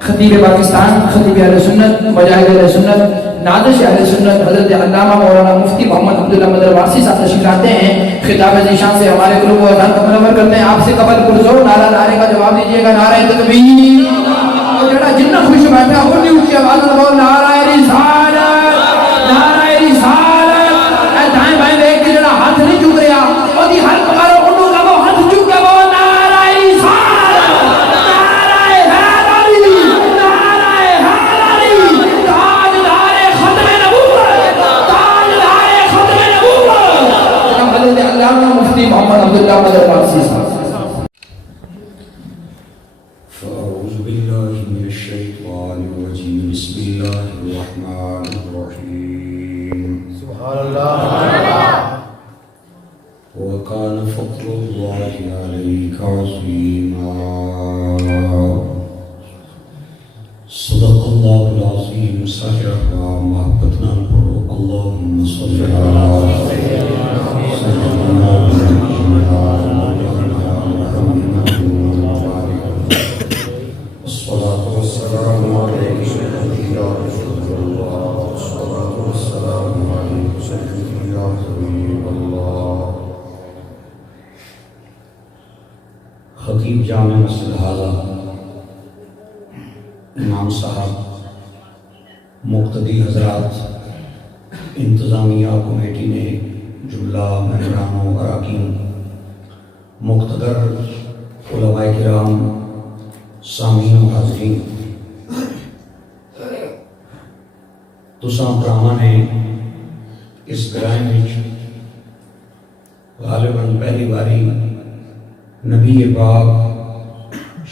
خطیب پاکستان، خطیب اہل سنت، مجاہد اہل سنت، نازش اہل سنت حضرت علامہ مولانا مفتی محمد عبداللہ مدر وارسی صاحب تشریف لاتے ہیں. خطاب ذیشان سے ہمارے گروپ کو اذان کا منور کرتے ہیں. آپ سے قبل پرزور نعرے کا جواب دیجیے گا. نعرہ تکبیر. اور جڑا جنہ خوش بیٹھا وہ نہیں اونچی آواز میں بول نعرہ رسالت، نعرہ رسالت. اے دائیں بائیں دیکھ کے جڑا ہاتھ نہیں چک رہا اور دی ہر کمارو اٹھو کا وہ ہاتھ چک کے وہ نعرہ رسالت، نعرہ حیدری، نعرہ حیدری. تاجدار ختم نبوت، تاجدار ختم نبوت حضرت علامہ مفتی محمد عبداللہ مدر وارسی صاحب. فأعوذ بالله من الشيطان الرجيم. بسم الله الرحمن الرحيم. سبحان اللہ. وكان فضل الله عليك عظيما. صدق الله العظيم. سحرها محبتنا اللهم صل على سيدنا الصلاة والسلام عليك يا رسول الله. الصلاة والسلام عليك سيدي يا حبيب الله. خطیب جامع مسجد حاضر امام صاحب، مقتدی حضرات، انتظامیہ کمیٹی نے جملہ مہمانان و اراکین، مقتدر علماء کرام، سامعین و حاضرین، تساں پراواں نے اس گرائن وچ غالباً پہلی باری نبی پاک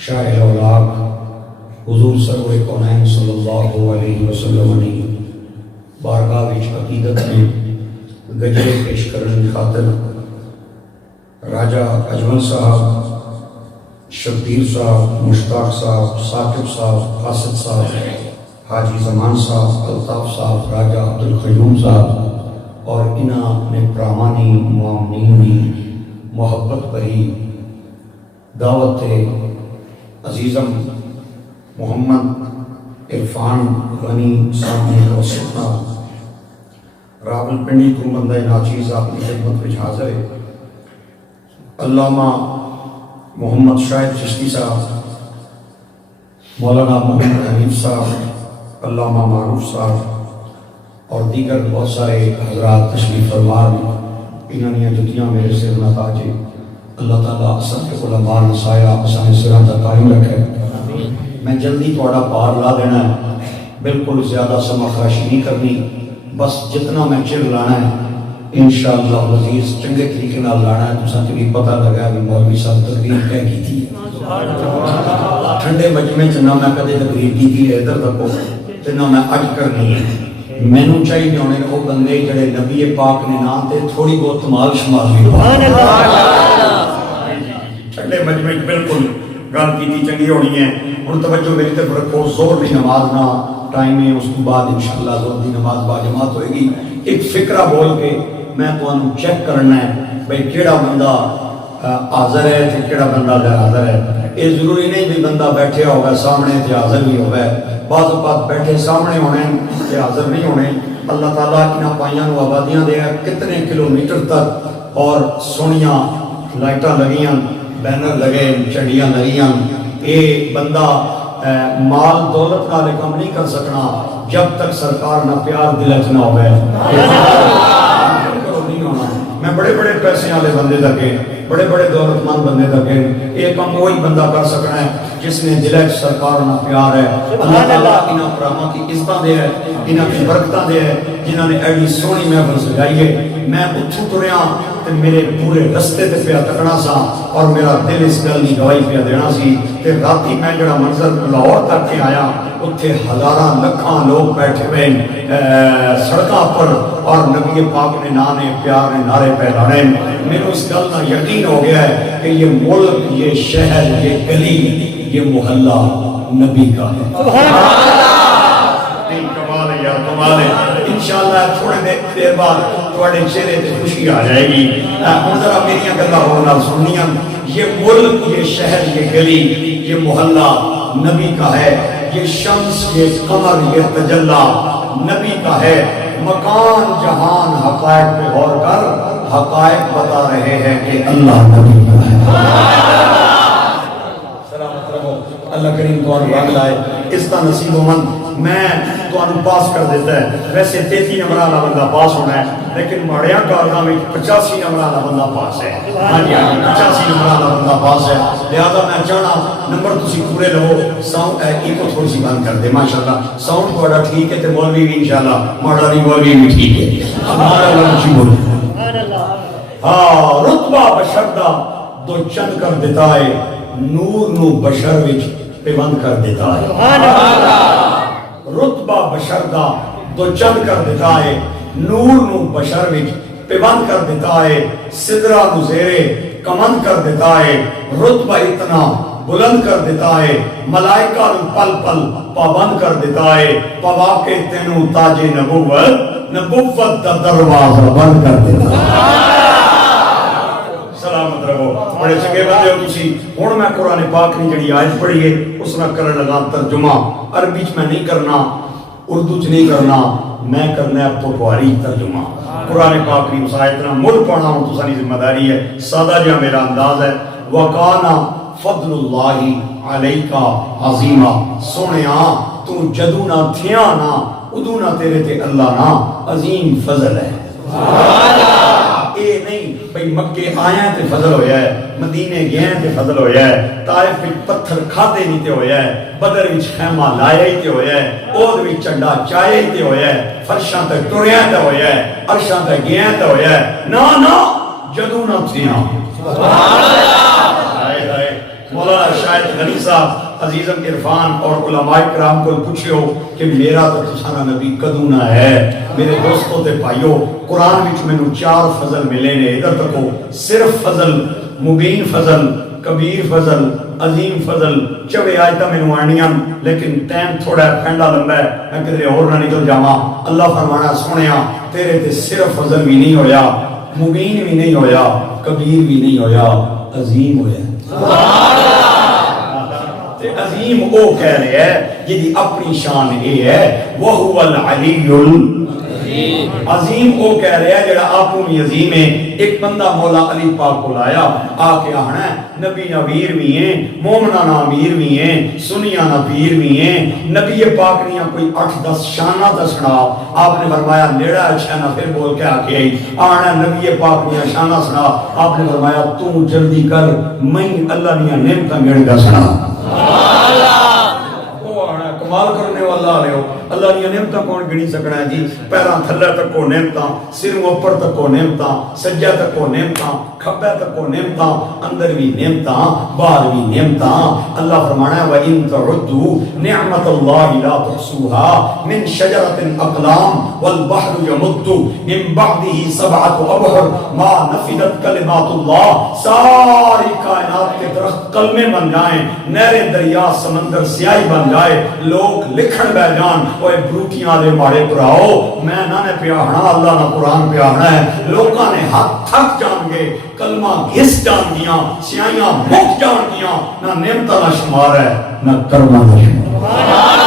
شاہ الاولاق حضور سرور کونین صلی اللہ علیہ وسلم نے بارگاہ وچ عقیدت میں گجرے پیش کرنے کی خاطر راجہ اجمل صاحب، شبیر صاحب، مشتاق صاحب، ثاقب صاحب، قاسد صاحب، حاجی زمان صاحب، الطاف صاحب، راجہ عبدالقیوم صاحب اور انہاں نے پرامانی معاملین محبت بری دعوت عزیزم محمد عرفان غنی سامنے وسطنا راول پنڈی تو بندہ ناچیز آپ کی خدمت میں حاضر ہے. علامہ محمد شاہد چشتی صاحب، مولانا محمد حنیف صاحب، علامہ معروف صاحب اور دیگر بہت سارے حضرات تشریف فرما. انہوں نے جتیاں میرے سر نہ تاجے. اللہ تعالیٰ اصل کے علماء نسایہ اساں سرہ دا قائم رکھے. میں جلدی تھوڑا پار لا دینا ہے، بالکل زیادہ سما خراشی نہیں کرنی، بس جتنا میں چر لانا ہے انشاءاللہ العزیز چنگے طریقے نال لانا ہے. تساں بھی پتہ لگا بھی مولوی صاحب تقریر کہہ کی تھی. ٹھنڈے مجمع چ نہ میں کدے تقریر کی تھی ادھر تکو تے نہ میں اج کرنی ہے. مینوں چاہیے ہونے وہ بندے جڑے نبی پاک نے نام تے تھوڑی بہت کمال شمال بھی ٹھنڈے مجمع بالکل گل کی چنگی ہونی ہے. ہوں توجہ میری طرف رکھو. زور کی نماز نہ ٹائم ہے، اس کو بعد انشاءاللہ زور کی نماز با جماعت ہوئے گی. ایک فکرہ بول کے میں تمہیں چیک کرنا ہے بھائی کیڑا بندہ حاضر ہے تے کیڑا بندہ غیر حاضر ہے. یہ ضروری نہیں بھی بندہ بیٹھے ہوگا سامنے تے حاضر بھی ہوگا. بعض اوقات بیٹھے سامنے ہونے تے حاضر نہیں ہونے. اللہ تعالیٰ انہاں پائیاں نو آبادیاں دے کتنے کلومیٹر تک اور سونیاں لائٹاں لگیاں، بینر لگے، چڑیاں لگیاں. یہ بندہ مال دولت نال کم نہیں کر سکنا جب تک سرکار نہ پیار دلت نہ ہوئے. میں بڑے بڑے پیسے والے بندے لگے، بڑے بڑے دولت مند بندے لگے. یہ کم وہی بندہ کر سکنا ہے جس نے دل وچ سرکار نہ پیار ہے. اللہ تعالیٰ انہاں پراواں کی عزتاں دے ہے، انہاں کی برکتاں دے ہے جنہاں نے ایڈی سونی محفل سجائی ہے. میں اتھوں تریاں تے میرے پورے رستے تے پیا تکنا سا اور میرا دل اس گل کی گواہی پیا دینا سی. تے راتی میں جڑا منظر لاہور تک کے آیا اتھے ہزاراں لکھاں لوگ بیٹھے ہوئے سڑکاں پر اور نبی پاک نے نانے پیار نے نعرے پھیلانے. میرے اس گل کا یقین ہو گیا ہے کہ یہ ملک، یہ شہر، یہ گلی، یہ محلہ نبی کا ہے. کمال ہے یار، کمال ہے. انشاءاللہ تھوڑے دیر بعد تھوڑے چہرے تے خوشی آ جائے گی. ہن ذرا میری گلاں ہون سننیاں. یہ ملک، یہ شہر، یہ گلی، یہ محلہ نبی کا ہے. یہ شمس یہ قمر یہ تجلی نبی کا ہے مکان جہان حقائق پہ غور کر حقائق بتا رہے ہیں کہ اللہ نبی کا ہے سلامت رہو اللہ کریم تو رنگ لائے اس کا نصیب و من میں تو پاس کر دیتا ہے ویسے 33 نمبر والا بندہ پاس ہونا ہے لیکن ماڑیاں کارگاں میں 85 نمبر والا بندہ پاس ہے ہاں جی 85 نمبر والا بندہ پاس ہے لہذا میں چاہنا نمبر تسی پورے لو ساؤنڈ ایک کو تھوڑی سی بند کر دے ماشاءاللہ ساؤنڈ بڑا ٹھیک ہے تے مولوی بھی انشاءاللہ ماڑا نہیں مولوی بھی ٹھیک ہے ہمارا اللہ اچھی بول ہاں رتبہ بشر دا دو چند کر دیتا ہے نور نو بشر وچ پیوند کر دیتا ہے رتبہ بشر دا دو چند کر دیتا ہے نور نو بشر وچ پیوند کر دیتا ہے سدرہ نو زیرے کمند کر دیتا ہے رتبہ اتنا بلند کر دیتا ہے ملائکہ نو پل پل پابند کر دیتا ہے پوا کے تینوں تاج نبوت دا دروازہ بند کر دیتا ہے سلامت رہو بڑے چنگے بندے ہو تسی ہن میں قرآن پاک نے جڑی آیت پڑھی ہے اس میں کرن لگا ترجمہ عربی چ میں نہیں کرنا اردو چ نہیں کرنا میں کرنا ہے پٹواری ترجمہ قرآن پاک کی آیت نہ مل پڑھنا ہوں تسانی ذمہ داری ہے سادہ جہاں میرا انداز ہے وَقَانَ فضل اللہ علیکہ عظیمہ سونیا تو جدو نہ تھیا نہ ادو نہ تیرے تے اللہ نہ عظیم فضل ہے اے نہیں بھئی مکے آیاں تے فضل ہویا ہے مدینے گئے تے فضل ہویا ہے طائف وچ پتھر کھاتے نہیں تے ہویا ہے بدر وچ خیمہ لایا ہی تے ہویا ہے اود وچ چنڈا چاہے ہی تے ہویا ہے فرشاں تے ٹریا تے ہویا ہے عرشاں تے گئے تے ہویا ہے نا جدو نہ تھیا سبحان اللہ مولانا شاہد غنی صاحب عزیزم عرفان اور علماء کرام کو پوچھو کہ میرا تو تسانا نبی کدوں نہ ہے میرے دوستوں تے بھائیو قرآن وچ مینوں 4 فضل ملے نے ادھر تکو صرف فضل مبین فضل کبیر فضل عظیم فضل چوے آیتاں مینوں آنیاں لیکن ٹائم تھوڑا پھینڈا لمبا ہے میں کدھر اور نہ نکل جاواں اللہ فرمانا سونیا تیرے تے صرف فضل بھی نہیں ہویا مبین بھی نہیں ہویا کبیر بھی نہیں ہویا عظیم ہویا سبحان اللہ عظیم او کہہ رہے ہیں جدی اپنی شان اے ہے وَهُوَ الْعَلِيُّ عظیم او کہہ رہے ہیں جڑا آپوں بھی عظیم ہے ایک بندہ مولا علی پاک کو لایا آکے آنا ہے نبی نویر بھی ہیں مومنہ نامیر بھی ہیں سنیہ نبیر بھی ہیں نبی پاک نے کوئی 8-10 شانہ دسنا آپ نے فرمایا نیڑا اچھا نہ پھر بول کے آکے آئی آنا نبی پاک نے شانہ سنا آپ نے فرمایا تو جلدی کر میں اللہ نے نعمتاں گڑ دسنا کمال کرنے والا آ رہے ہو اللہ نے نعمتاں کون گنی سکنا ہے جی پیراں تھلے تک کو نعمتاں سر اوپر تک کو نعمتاں سجدہ تک کو نعمتاں کھبے تک کو نعمتاں اندر بھی نعمتاں باہر بھی نعمتاں اللہ فرمانا ہے وَإِن تَعُدُّوا نِعْمَةَ اللَّهِ لَا تُحْصُوهَا مِنْ شَجَرَةٍ أَقْلَامٍ وَالْبَحْرُ يَمُدُّ مِنْ بَعْدِهِ سَبْعَةُ أَبْحُرٍ مَا نَفِدَتْ كَلِمَاتُ اللَّهِ ساری کائنات کے درخت کلمے بن جائیں نہریں دریا سمندر سیاہی بن جائے لوگ لکھن بہ جان اوے بروٹیاں دے مارے پراؤ میں نہ نے پیاہنا اللہ نہ قرآن پیاہنا ہے لوگاں نے ہاتھ تھک جان گے کلمہ گھس جان گیاں سیاہیاں مک جان گیاں نہ نعمتہ نہ شمار ہے نہ کرما نہ شمار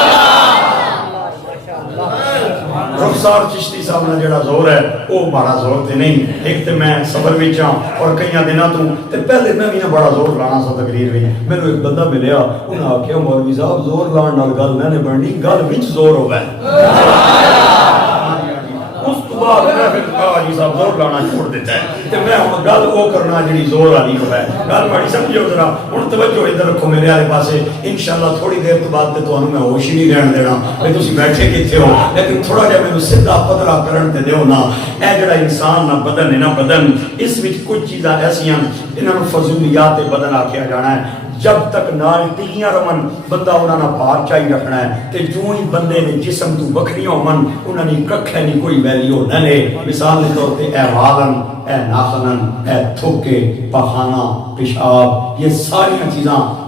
رخسار چشتی صاحب نے جڑا زور ہے وہ بڑا زور تے نہیں ایک تے میں سفر وچ ہاں اور کئی دنوں تو تے پہلے میں بھی نہ بڑا زور لانا سا تقریر وچ مینوں ایک بندہ ملیا انہاں آکھیا مولوی صاحب زور لان نال گل نہیں بننی گل وچ زور ہوے اس تو بعد میں پھر کہا جی صاحب زور لانا چھوڑ دیتا ہے تے میں ہن گل او کرنا جڑی زور والی ہوے گل بڑی سمجھو ذرا ہن توجہ ادھر رکھو میرے والے پاسے انشاءاللہ تھوڑی دیر تو بعد تے تانوں میں ہوش ہی نہیں رہن دینا کہ تسی بیٹھے کتھے ہو لیکن تھوڑا جہا مینوں سیدھا پتلا کرن تے دیو نا اے جڑا انسان نہ بدن ہے نا بدن اس وچ کچھ چیزاں ایسیاں انہاں نوں فضولیات بدن آکھیا جانا ہے جب تک نال ٹیاں رمن بندہ انہاں نہ پار چاہی رکھنا ہے تے جو ہی بندے نے جسم تو بکھریاں من انہاں نے ککھے نہیں کوئی ویلیو نہ لے مثال کے طور تے اے والن اے ناخنن اے تھوکے پخانہ پیشاب یہ ساری چیزاں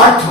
8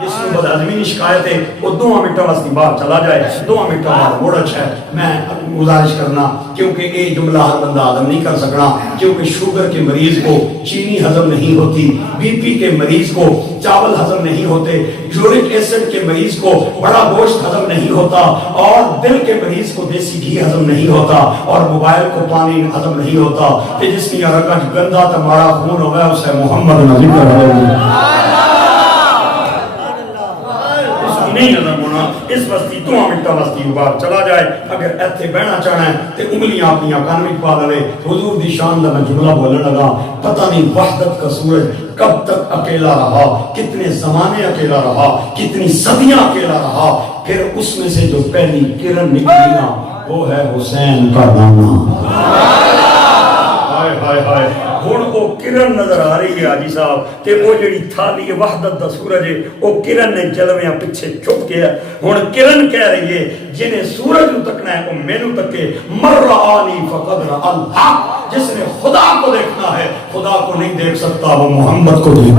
جس کو بدہضمی کی شکایت ہے وہ 2 منٹوں واسطے باہر چلا جائے 2 منٹوں بعد مڑ اچھا ہے. میں گزارش کرنا کیونکہ یہ جملہ ہر بندہ ہضم نہیں کر سکنا کیونکہ شوگر کے مریض کو چینی ہضم نہیں ہوتی, بی پی کے مریض کو چاول ہضم نہیں ہوتے, یورک ایسڈ کے مریض کو بڑا گوشت ہضم نہیں ہوتا, اور دل کے مریض کو دیسی گھی ہضم نہیں ہوتا, اور موبائل کو پانی ہضم نہیں ہوتا. کہ جس کی رگت گندا تمہارا خون ہو گیا اسے محمد نبی نہیں ہضم ہونا. اس واسطے 2 منٹوں واسطے باہر چلا جائے. اگر ایتھے بہنا چاہنا ہے تو انگلیاں اپنی کان میں پا لے. حضور دی شان دا میں جملہ بولنے لگا, پتہ نہیں وحدت کا سورج کب تک اکیلا رہا, کتنے زمانے اکیلا رہا, کتنی صدیاں اکیلا رہا, پھر اس میں سے جو پہلی کرن نکلی نا وہ ہے حسین کا نانا. ہائے ہائے ہائے, ہن او کرن نظر آ رہی ہے حاجی صاحب, تے او جڑی تھالی وحدت دا سورج ہے او کرن نے جلویاں پیچھے چھپ گیا. ہن کرن کہہ رہی ہے جنہیں سورج نو تکنا ہے او مینوں تکے. مر رآنی فقد رأى الحق, جس نے خدا کو دیکھنا ہے خدا کو نہیں دیکھ سکتا, وہ محمد کو دیکھ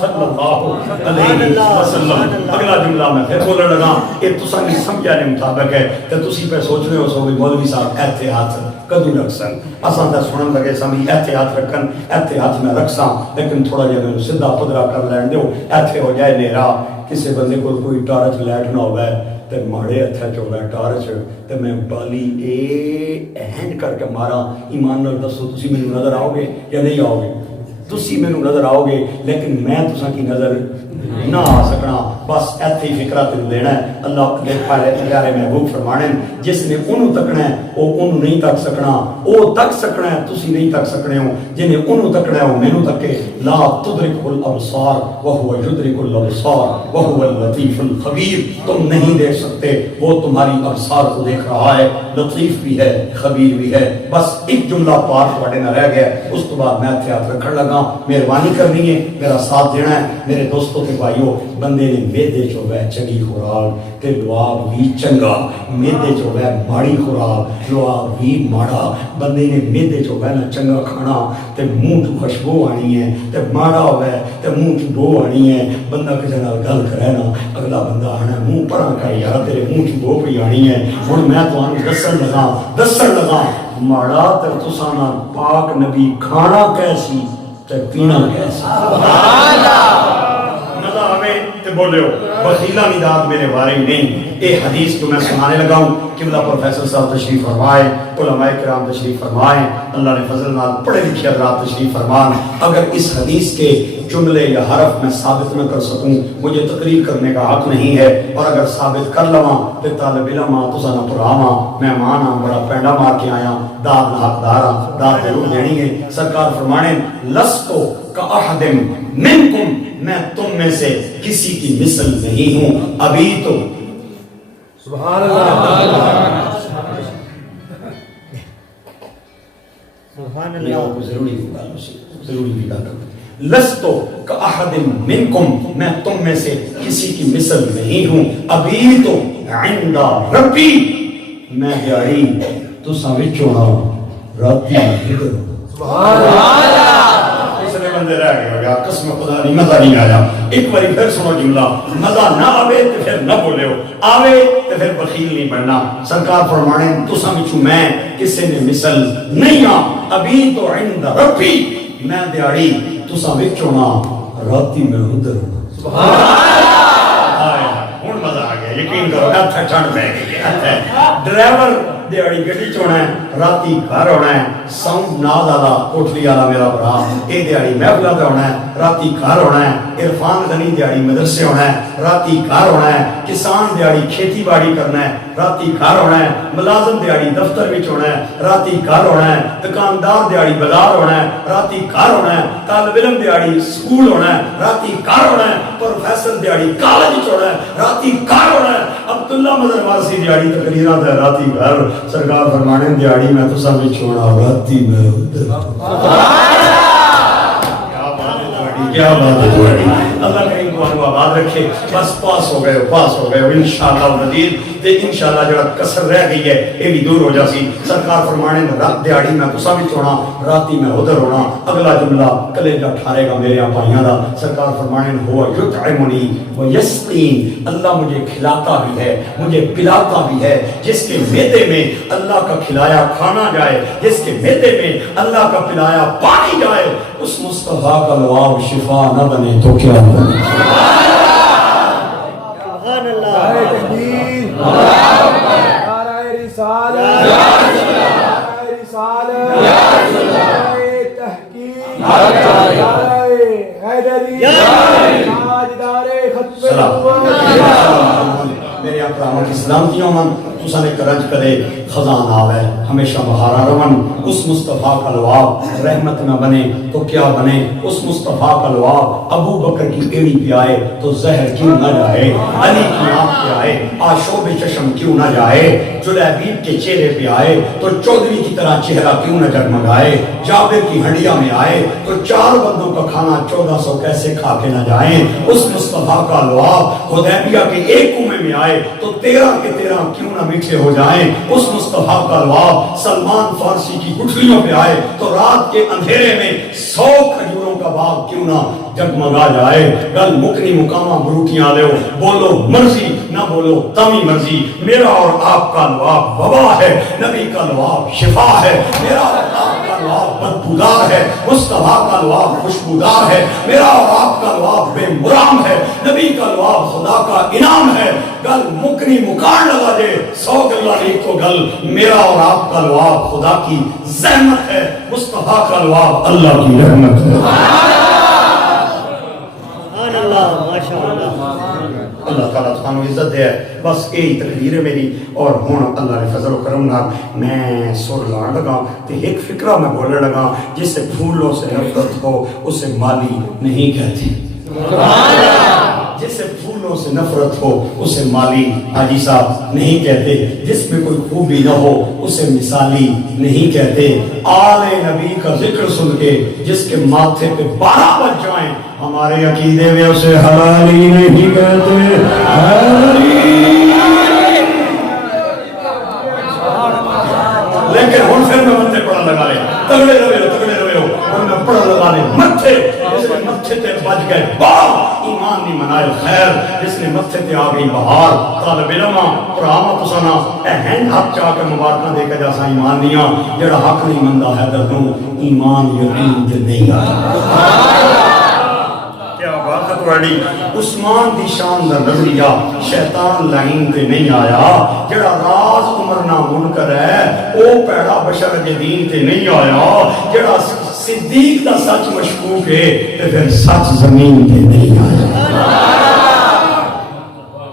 صلی اللہ علیہ وسلم. اگلا جملہ میں پھر بولنے لگا, یہ تساں کی سمجھا نے مطابق ہے تے تسی پہ سوچ رہے ہو سو بھی مولوی صاحب ایتھے ہاتھ کدو رکھسن. اساں تے سنن لگے سمی ایتھے ہاتھ رکھن, ایتھے ہاتھ میں رکھساں, لیکن تھوڑا جہا میں سیدھا پدرا کر لین دیو. ایتھے ہو جائے نیرا, کسی بندے کو کوئی ٹارچ لائٹ نہ ہوئے تے ماڑے ہتھا چ ٹارچ تے میں بالی اے اہن کر کے مارا. ایمان نال دسو تسی مینوں نظر آؤ گے یا نہیں آؤ گے؟ تسی مینوں نظر آؤ گے, لیکن میں تساں کی نظر نہ آ سکنا. بس ایتھے ہی فکرہ تینوں لینا ہے. اللہ دے پیارے محبوب فرمانے جس نے انہوں تکنا ہے وہ انہوں نہیں تک سکنا, وہ تک سکنا ہے تسی نہیں تک سکنے ہو. جنہیں انہوں تکنا ہے وہ مینوں تکے. لا تدرک الابصار وہو یدرک الابصار وہو اللطیف الخبیر. تم نہیں دیکھ سکتے, وہ تمہاری ابصار کو دیکھ رہا ہے, لطیف بھی ہے خبیر بھی ہے. بس ایک جملہ پار تواڈے نال رہ گیا, اس تو بعد میں ہاتھ رکھن لگا. مہربانی کرنی ہے, میرا ساتھ دینا ہے. میرے دوستوں کے بھائیو, بندے نے میدے چ ہوئے چنگی خوراک تے لعاب بھی چنگا, میدے چ ہوئے ماڑی خوراک لعاب بھی ماڑا. بندے نے میدے چ ہوئے نا چنگا کھانا تے منہ چ خوشبو آنی ہے, تے ماڑا ہوئے تے منہ چ بو آنی ہے. بندہ کسی نال گل کرے نا, اگلا بندہ آنا منہ پڑا کہ یار تیرے منہ چ بو پئی آنی ہے. ہن میں تانوں دسن لگا ماڑا تے تساں نال پاک نبی کھانا کیسی تے پینا کیسی. سبحان اللہ. مزہ آوے تے بولیو, بخیلہ نداد میرے بارے نہیں. اے حدیث تو میں سنانے لگا ہوں. قبلہ پروفیسر صاحب تشریف فرمائے, علماء کرام تشریف فرمائے, اللہ نے فضل نال پڑھے لکھے حضرات تشریف فرمان. اگر اس حدیث کے جملے یا حرف میں ثابت نہ کر سکوں مجھے تقریر کرنے کا حق نہیں ہے, اور اگر ثابت کر لواں تو طالب علم آ تساں نہ پڑھاواں, مہمان آ بڑا پینڈا مار کے آیا, داد نہ حقدار آ, داد ضرور دینی ہے. سرکار فرمانے لستو کاحد منکم, میں تم میں سے کسی کی مثل نہیں ہوں. ابھی تو سبحان اللہ سبحان اللہ ضروری بات. لستو کاحد منکم, میں تم میں سے کسی کی مثل نہیں ہوں. ابھی تو عند ربی, میں دیاری تساں وچوں ہاں, راتی سبحان اللہ. دوسرے بندے رہ گئے ہو گیا, قسم خدا نہیں مزہ نہیں آیا. ایک باری پھر سنو جملہ, مزہ نہ آوے تو پھر نہ بولے ہو, آوے تو پھر بخیل نہیں بننا. سرکار فرمانے تساں وچوں میں کسی نے مثل نہیں ہاں. ابھی تو عند ربی, میں دیاری تساں وچوں ہاں, راتی میں ادھر. سبحان اللہ. ہن مزہ آ گیا, یقین کرو ہتھ ٹھنڈ پہ گئی. ڈرائیور دیہڑی گڈی چ ہونا ہے, راتی گھر ہونا ہے. ساؤنڈ ناز والا کوٹلی والا میرا بھرا یہ دیہڑی محفلہ تے ہونا ہے, راتی گھر ہونا ہے. عرفان غنی دیہڑی مدرسے ہونا ہے, راتی گھر ہونا ہے. کسان دیہڑی کھیتی باڑی کرنا ہے, راتی گھر ہونا ہے. ملازم دیہڑی دفتر وچ ہونا ہے, راتی گھر ہونا ہے. دکاندار دیہڑی بازار ہونا ہے, راتی گھر ہونا ہے. طالب علم دیہڑی سکول ہونا ہے, راتی گھر ہونا ہے. پروفیسر دیہڑی کالج وچ ہونا ہے, راتی گھر ہونا ہے. عبداللہ مدر واسی دیہڑی تقریراں تے راتی گھر. سرکار فرمانے دیہڑی میں تساں وچ ہونا, راتی میں ادھر. کیا بات ہے تمہاری. اللہ کریم کو آباد رکھے. بس پاس ہو گئے انشاءاللہ العزیز. تے انشاءاللہ جڑا کسر رہ گئی ہے یہ بھی دور ہو جاسی. سرکار فرمانے رات دیہڑی میں تساں وچ ہونا, راتی میں ادھر ہونا. اگلا جملہ کلیجہ ٹھارے گا میرے بھائیاں دا. سرکار فرمانے ہوا یطعمنی و یسقین, اللہ مجھے کھلاتا بھی ہے مجھے پلاتا بھی ہے. جس کے معدے میں اللہ کا کھلایا کھانا جائے, جس کے معدے میں اللہ کا پلایا پانی جائے, اس مصطفیٰ کا لعاب شفا نہ بنے تو کیا بنے. سبحان اللہ. نعرہ تکبیر, نعرہ رسالت, نعرہ رسالت, نعرہ تحقیق, نعرہ حیدری, تاجدار ختم نبوت. میرے اکرام کی سلامتیوں من تساں نے کرج کرے خزان آوے ہمیشہ بہارا رون. اس مصطفیٰ کا لعاب رحمت نہ بنے تو کیا بنے. اس مصطفیٰ کا لعاب ابو بکر کی ایڑی پہ آئے تو زہر کیوں نہ جائے, علی کی آنکھ پہ آئے آشوب چشم کیوں نہ جائے, جلیبیب کے چہرے پہ آئے تو چودھری کی طرح چہرہ کیوں نہ جگمگائے, جابر کی ہنڈیا میں آئے تو 4 بندوں کا کھانا 1400 کیسے کھا کے نہ جائیں. اس مصطفیٰ کا لعاب حدیبیہ کے ایک کنویں میں آئے تو 13 کے 13 کیوں نہ میٹھے ہو جائیں. اس مصطفیٰ کا لعاب سلمان فارسی کی گٹھلیوں پہ آئے تو رات کے اندھیرے میں 100 کھجوروں کا باغ کیوں نہ جگمگا جائے. گل مکنی مقامہ بروٹیاں لے بولو مرضی نہ بولو تمی مرضی. میرا اور آپ کا لعاب وبا ہے, نبی کا لعاب شفا ہے. میرا اور آپ کا لعاب بدبودار ہے, مصطفیٰ کا لعاب خوشبودار ہے. میرا اور آپ کا لعاب بے مرام ہے, نبی کا لعاب خدا کا انعام ہے. گل مکنی مکان لگا دے 100 گلا نہیں تو گل میرا اور آپ کا لعاب خدا کی زحمت ہے, مصطفیٰ کا لعاب اللہ کی رحمت ہے. سبحان اللہ, ماشاءاللہ. اللہ تعالیٰ تھانو عزت دے. بس یہی تقریر ہے میری. اور ہوں اللہ نے فضل و کرم نال میں سر لان لگا تو ایک فکرہ میں بولنے لگا, جس سے پھولوں سے نفرت ہو اسے مالی نہیں کہتے. جس سے پھولوں سے نفرت ہو اسے مالی حاجی صاحب نہیں کہتے. جس میں کوئی خوبی نہ ہو اسے مثالی نہیں کہتے. آل نبی کا ذکر سن کے جس کے ماتھے پہ 12 بج جائیں ہمارے عقیدے میں اسے حلالی نہیں کہتے. لیکن ہن پھر میں متھے پڑھا لگا لے تگڑے روے ہو ہن میں پڑھا لگا لے متھے. جس نے متھے تے بج گئے بار ایمان نہیں منائے خیر. جس نے متھے تے آ گئی بہار طالب علم پراما تسانا اہن حق چاہ کے مبارکاں دے کے جیسا ایمان دیاں. جڑا حق نہیں مندا ہے دردوں ایمان یقین تے نہیں آتا. عثمان دی شان دا نظریہ شیطان لائن تے نہیں آیا. جڑا راز عمر نہ منکر ہے او پیڑا بشر دے دین تے نہیں آیا. جڑا صدیق دا سچ مشکوک ہے تے پھر سچ زمین تے نہیں آیا.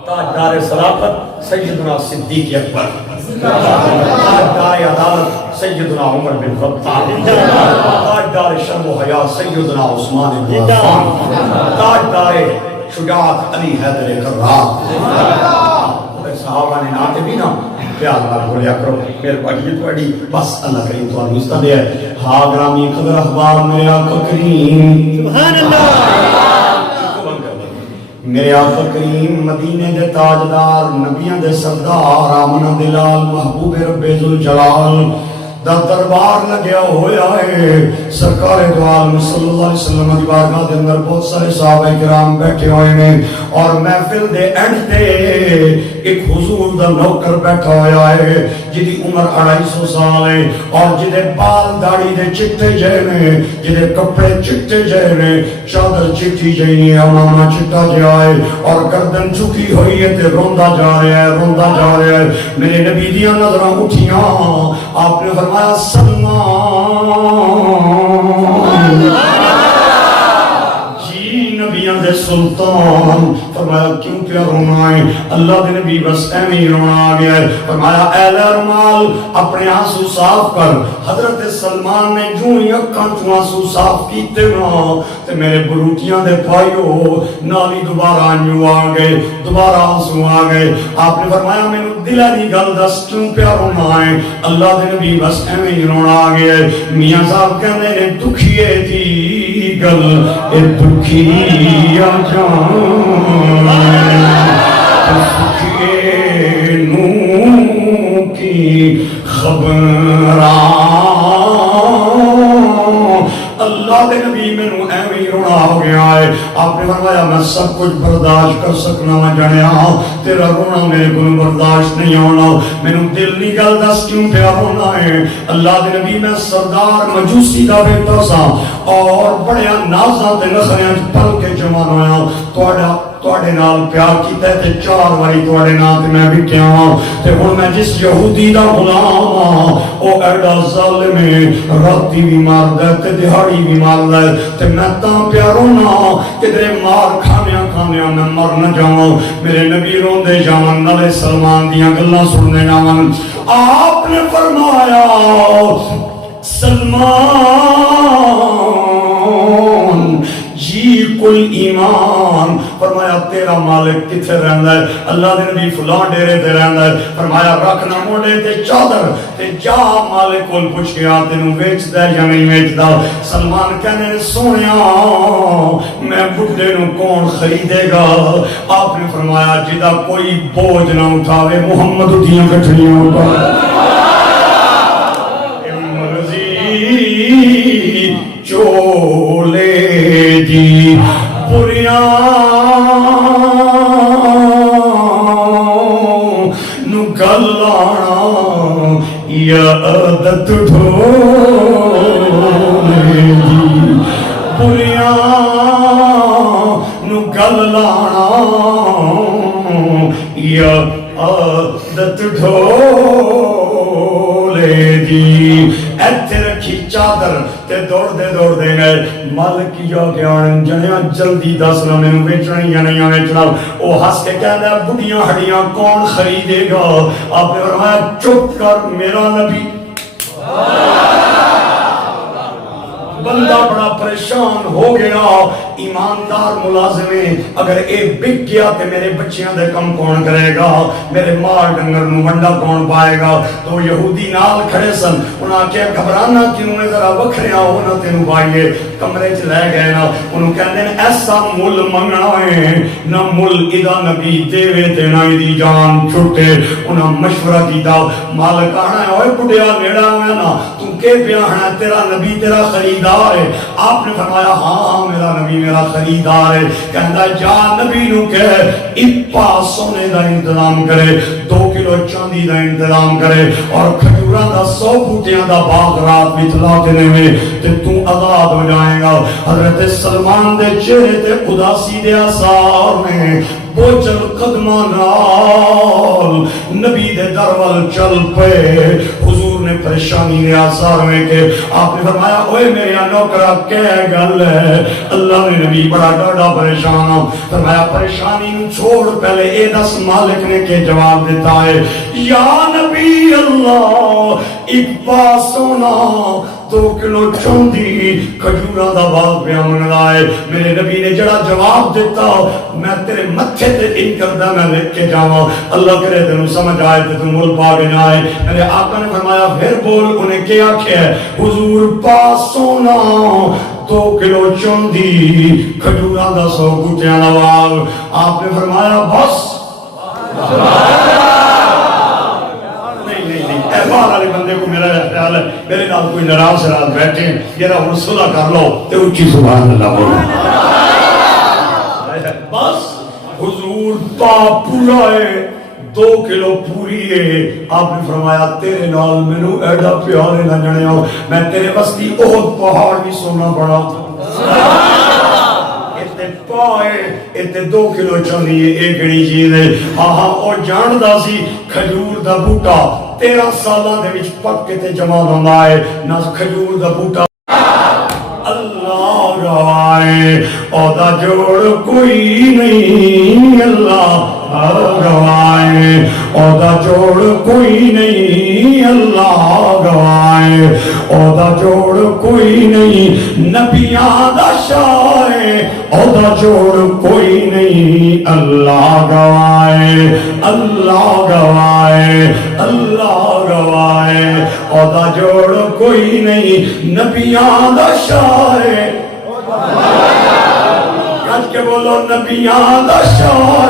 تاجدار صداقت سیدنا صدیق اکبر, تاجدار عدالت سیدنا عمر بن خطاب, تاجدار شرم و حیا سیدنا عثمان بن عفان, تاجدار شجاعت علی حیدر کرار. صحابہ نے ناتے بھی نا پیار نال بولیا کرو میرے بھائی تواڈی بس اللہ کریم تانوں عزت دے. ہا گرامی قدر احباب میرے آقا کریم سبحان اللہ. میرے آقا کریم مدینے دے تاجدار نبیاں دے سردار آمنہ دلال محبوب رب ذوالجلال دا دربار لگیا ہویا ہے. سرکار دو عالم صلی اللہ علیہ وسلم دی بارگاہ دے اندر بہت سارے صحابہ کرام بیٹھے ہوئے نے اور محفل دے اینڈ تے ایک حضور دا نوکر بیٹھا ہویا ہے جدی عمر 250 سال ہے اور جدے بال داڑھی دے چٹے جے نے, جدے کپڑے چٹے جے نے, چادر چٹی جے امامہ چٹا جا ہے اور گردن چکی ہوئی ہے تے روندا جا رہا ہے روندا جا رہا ہے. میرے نبی دیاں نظراں اٹھیاں, آپ نے فرمایا سلمان جی نبیاں دے سلطان. فرمایا کیوں کیا رونا ہے؟ اللہ دے نبی بس ایمی ہی رونا آ گیا ہے. فرمایا اے رمال اپنے آنسو صاف کر. حضرت سلمان نے جو ہی اکھاں چوں آنسو صاف کیتے نا تے میرے بروٹیاں دے پائیو نالی دوبارہ آنجو آ گئے, دوبارہ آنسو آ گئے. آپ نے فرمایا میں دلہ دی گل دس کیوں پیا رونا ہے؟ اللہ دے نبی بس ایمی ہی رونا آ گیا ہے. میاں صاحب کہنے نے دکھیے دی گل اے دکھی آ جان سکھیے نو کی خبراں اللہ دے نبی مینوں ایویں رونا ہو گیا ہے آپ نے فرمایا میں سب کچھ برداشت کر سکنا وا جانیا تیرا رونا میرے کو برداشت نہیں ہونا مینوں دل نہیں گل دس کیوں پیا رونا ہے اللہ دے نبی میں سردار مجوسی دا بیٹا سا اور بڑے نازاں تے نخریاں پل کے جوان ہویا تواڈے نال پیار کیتا تے 4 واری تواڈے نال تے میں بھی کیا تے ہن میں جس یہودی دا غلام ہاں او ایڈا ظالم ہے راتی بھی ماردا تے دہاڑی بھی ماردا تے میں تاں پیار ہونا کدھر مار کھانیاں میں مر نہ جاواں میرے نبی روندے جاون نالے سلمان دیاں گلاں سننے جاون آپ نے فرمایا سلمان جی کل ایمان فرمایا تیرا مالک کتھے رہندا ہے اللہ دے نبی فلاں ڈیرے تے رہندا ہے فرمایا رکھنا موڑے تے چادر تے جا مالک کول پوچھ کے آ تینوں ویچدا یا نہیں ویچدا سلمان کہنے سونیا میں بڈھے نوں کون خریدے گا آپ نے فرمایا جدا کوئی بوجھ نہ اٹھاوے محمد دیاں گٹھڑیاں اٹھاوے چولے دی پریاں نو گلانا یا عادت ڈھولے دی پریاں نو گلانا یا عادت ڈھولے دی ایتھے رکھی چادر تے دوڑ دے گئے مالک کی جا کے آن جنیاں جلدی دس نہ میں ویچنا یا نہیں ویچنا او ہنس کے کہتا ہے بڑیاں ہڈیاں کون خریدے گا آپ نے فرمایا چپ کر میرا نبی بندہ بڑا پریشان ہو گیا ایماندار ملازمیں اگر اے بک گیا تے میرے بچیاں دے کم کون کرے گا میرے مال ڈنگر نو ونڈا کون پائے گا تو یہودی نال کھڑے سن انہاں کہ گھبرانا کیوں ہے ذرا وکھریاں ہو نہ تینوں بھائیے کمرے چ لے گئے نا انہوں کہندے ہیں ایسا مل منگنا ہے نہ مل ادا نبی دیوے تے نہ دی جان چھٹے انہاں مشورہ کیتا مالک آنا ہے اوے بڈھیا نیڑا ہے نا تو کہ پیا ہے تیرا نبی تیرا خریدار ہے آپ نے فرمایا ہاں میرا نبی میرا خریدار ہے کہندا جا نبی نو کہ اپا سونے دا انتظام کرے 2 کلو چاندی دا انتظام کرے اور کھجوراں دا 100 بوٹیاں دا باغ رات وچ لا دینے میں تے تو آزاد ہو جائے گا حضرت سلمان دے چہرے تے اداسی دے آثار میں بوجھل قدماں نال نبی دے در ول چل پے حضور نے پریشانی دے آثار میں کہ آپ نے فرمایا اوے میرے نوکرا کہہ گل ہے اللہ نے نبی بڑا ڈاڈا پریشان ہو فرمایا پریشانی نو چھوڑ پہلے اے دس مالک نے کہ جواب دیتا ہے یا نبی اللہ ایک پاس سونا 2 کلو چوندی کھجوراں دا باغ پیا منگا ہے میرے نبی نے جڑا جواب دیتا میں تیرے متھے تے ان کردا میں لکھ کے جاواں اللہ کرے تینوں سمجھ آئے تے تو مول پا کے جائے میرے آقا نے فرمایا پھر بول انہیں کیا آکھیا ہے حضور پاس سونا 2 کلو چوندی کھجوراں دا 100 بوٹیاں دا باغ آپ نے فرمایا بس احوال والے بندے کو میرا خیال ہے میرے نال کوئی ناراض شراض بیٹھے ذرا ہن صلح کر لو تے اونچی سبحان اللہ بولو بس حضور پا پورا ہے 2 کلو پوری ہے آپ نے فرمایا تیرے نال مینوں ایڈا پیار نہ جانیا میں تیرے واسطے احد پہاڑ بھی سونا بڑا پائے اتنے 2 کلو چاندی ایک گڑی چیز ہے آہا اور جاندا سی کھجور دا بوٹا 13 سالاں دے وچ پک کے تے جمع ہوندا ہے نہ کھجور دا بوٹا اللہ گوائے اودا جوڑ کوئی نہیں اللہ گوائے اودا جوڑ کوئی نہیں اللہ گوائے اودا جوڑ کوئی نہیں نبیاں دا شاہ اودا جوڑ کوئی نہیں اللہ گوائے اللہ گوائے اللہ گوائے اودا جوڑ کوئی نہیں نبیاں دا شاہ کہہ کے بولو نبیاں دا شاہ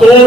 2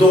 2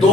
2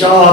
4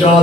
4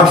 8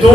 2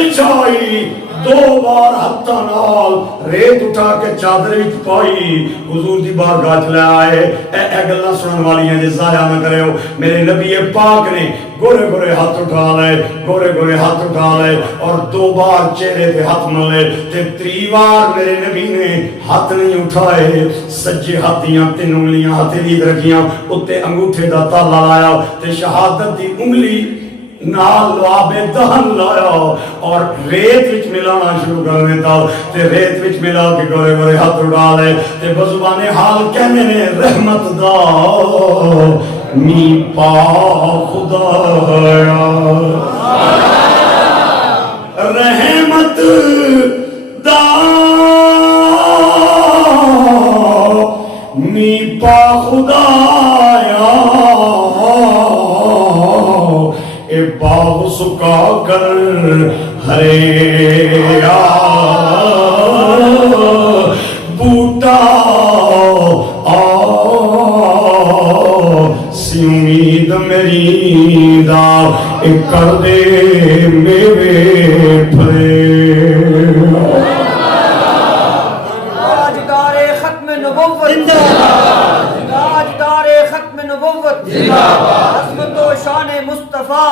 بچھائی 2 بار ہتھاں نال ریت اٹھا کے چادر وچ پائی حضور دی بارگاہ چ لے آئے اے گلاں سنن والیاں جے ضائع نہ کریو میرے نبی پاک نے گورے گورے ہاتھ اٹھا لے گورے گورے ہاتھ اٹھا لے اور 2 بار چہرے پہ ہاتھ ملے تے 3 بار میرے نبی نے ہاتھ نہیں اٹھائے سجے ہاتھ دیاں 3 انگلیاں ہتھیلی رکھیاں اتے انگوٹھے دا تالا لایا تے شہادت دی انگلی نال لعاب دہن لایا اور ریت وچ ملانا شروع کر دیتا تے ریت وچ ملا کے گورے گورے ہاتھ اٹھا لے تے بزبان حال کہنے نے رحمت دا می پا خدایا رحمت دا می پا خدایا اے باغ سکا کر ہریا بوٹا سی امید میری دا اے کر دے میوے پھرے تاجدار ختم نبوت تاجدار ختم نبوت عظمت و شان مصطفیٰ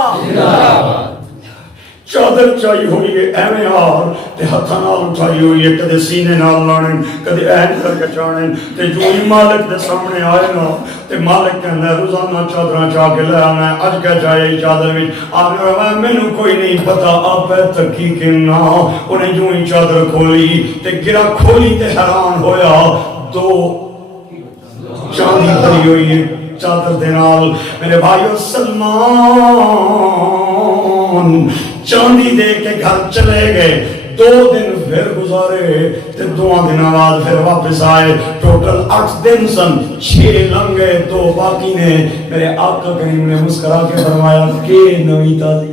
چادر چاہی ہوئی ہے ایویں آر تے ہتھاں نال اٹھائی ہوئی ہے کدے سینے نال لانے کدے این کر کے چانے تے جو ہی مالک دے سامنے آئے نا تے مالک کہنا روزانہ چادراں چاہ کے لے آنا ہے اج کیا چاہیے چادر وچ آپ نے مینوں کوئی نہیں پتا آپ تکی کے نا انہیں جو ہی چادر کھولی تے گرا کھولی تے حیران ہویا 2 چاندی بھری ہوئی ہے چادر دے نال میرے بھائیو سلمان چاندی دے کے گھر چلے گئے 2 دن پھر گزارے تے 2 دن بعد پھر واپس آئے ٹوٹل 8 دن سن 6 لنگے 2 باقی نے میرے آقا کریم نے مسکرا کے فرمایا کہ نوی تازی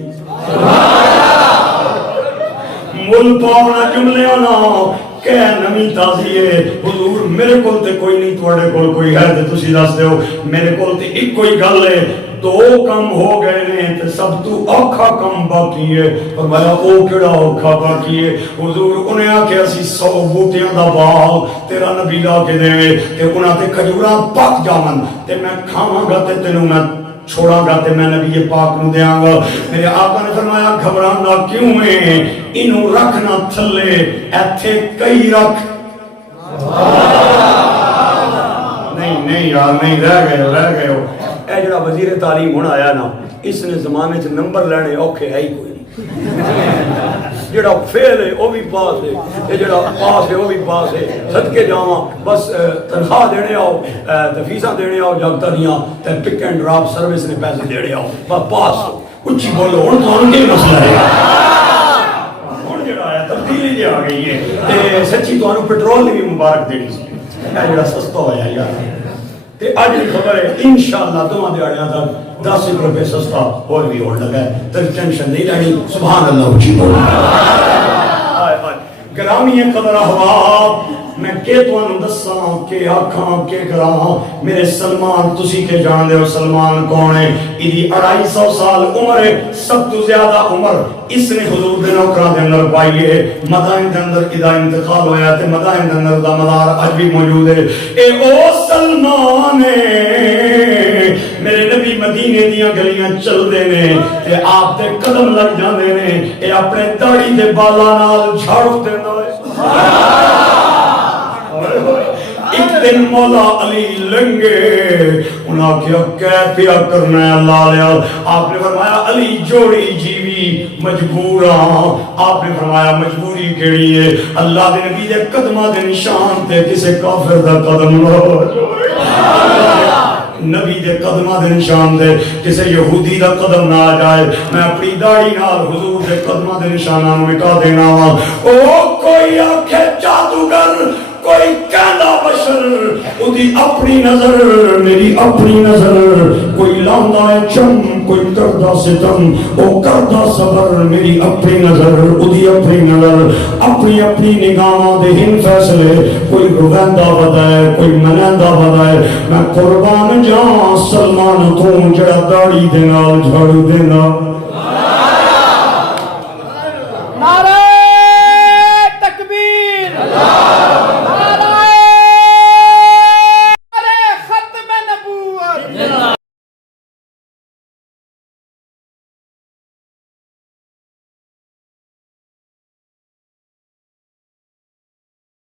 مل پاؤنا جملے آنا کہ نمی تازی ہے حضور میرے کول تے کوئی نہیں توڑے کول کوئی ہے تے تسی دس دیو میرے کول تے ایک کوئی گل ہے 2 کم ہو گئے نے تے سب تو اوکھا کم باقی ہے فرمایا او کیڑا اوکھا باقی ہے حضور انہیں آکھیا اسی 100 بوٹیاں دا باغ تیرا نبی لا کے دے تے انہاں تے کھجوراں پک جاون تے میں کھاواں گا تے تینوں میں چھوڑا گا تے میں نبی پاک نو دیاں گا میرے آقا نے فرمایا گھبرانا کیوں ہے انہوں رکھنا تھلے ایتھے کئی رکھ نہیں یار نہیں رہ گئے ہو اے جڑا وزیر تعلیم ہونا آیا نا اس نے زمانے سے نمبر لینے اوکھے ہے ہی کوئی نہیں جڑا فیل ہے وہ بھی پاس ہے یہ جڑا پاس ہے وہ بھی پاس ہے صدقے جاواں بس تنخواہ دینے آؤ فیساں دینے آؤ جاگتا دیاں تے پک اینڈ ڈراپ سروس نے پیسے دینے آؤ بس پاس اچھی بولو ہن تھانوں کی مسئلہ ہے ہن جڑا ہے تبدیلی جی آ گئی ہے تے سچی تانوں پیٹرول بھی مبارک دینی سی اے جڑا سستا ہویا یار تے اج دی خبر ہے انشاءاللہ دوواں دیہاڑیاں تک 10 روپے سستا اور بھی ہون لگا ہے تے ٹینشن نہیں لینی سبحان اللہ اچھی بولو گرامی قدر احباب میں کہ تانوں دساں کہ آکھاں کہ کراں میرے سلمان تسی کے جان دے ہو سلمان کون ہے ایدی 250 سال عمر ہے سب تو زیادہ عمر اس نے حضور دے نوکراں دے اندر پائی ہے مدائن دے اندر ادا انتقال ہویا تے مدائن دے اندر دا مدار اج بھی موجود ہے اے او سلمان ہے میرے نبی مدینے دیاں گلیاں چل دے نے تے آپ دے قدم لگ جاندے نے اے اپنے داڑھی دے بالا نال جھاڑو دیندا ہے ایک دن مولا علی لنگے انہاں کیا پیا کرنا ہے اللہ لیا آپ نے فرمایا علی جوڑی جیوی مجبوراں آپ نے فرمایا مجبوری کیڑی ہے اللہ دے نبی دے قدمہ دے نشان تے کسے کافر دا قدم نہ ہو نبی دے قدمہ دے نشان دے کسے یہودی دا قدم نہ آ جائے میں اپنی داڑھی نال حضور دے قدمہ دے نشانہ مٹا دینا وا او کوئی آنکھے جادوگر کوئی کہنا بشر ادھی اپنی نظر میری اپنی نظر کوئی لاندہ ہے چم کوئی کردہ ستم او کردہ صبر میری اپنی نظر ادھی اپنی نظر اپنی اپنی نگاہاں دے ہن فیصلے کوئی رویندہ بدائے کوئی منیندہ بدائے میں قربان جان سلمان تو جڑا داڑھی دے نال جھاڑو دینا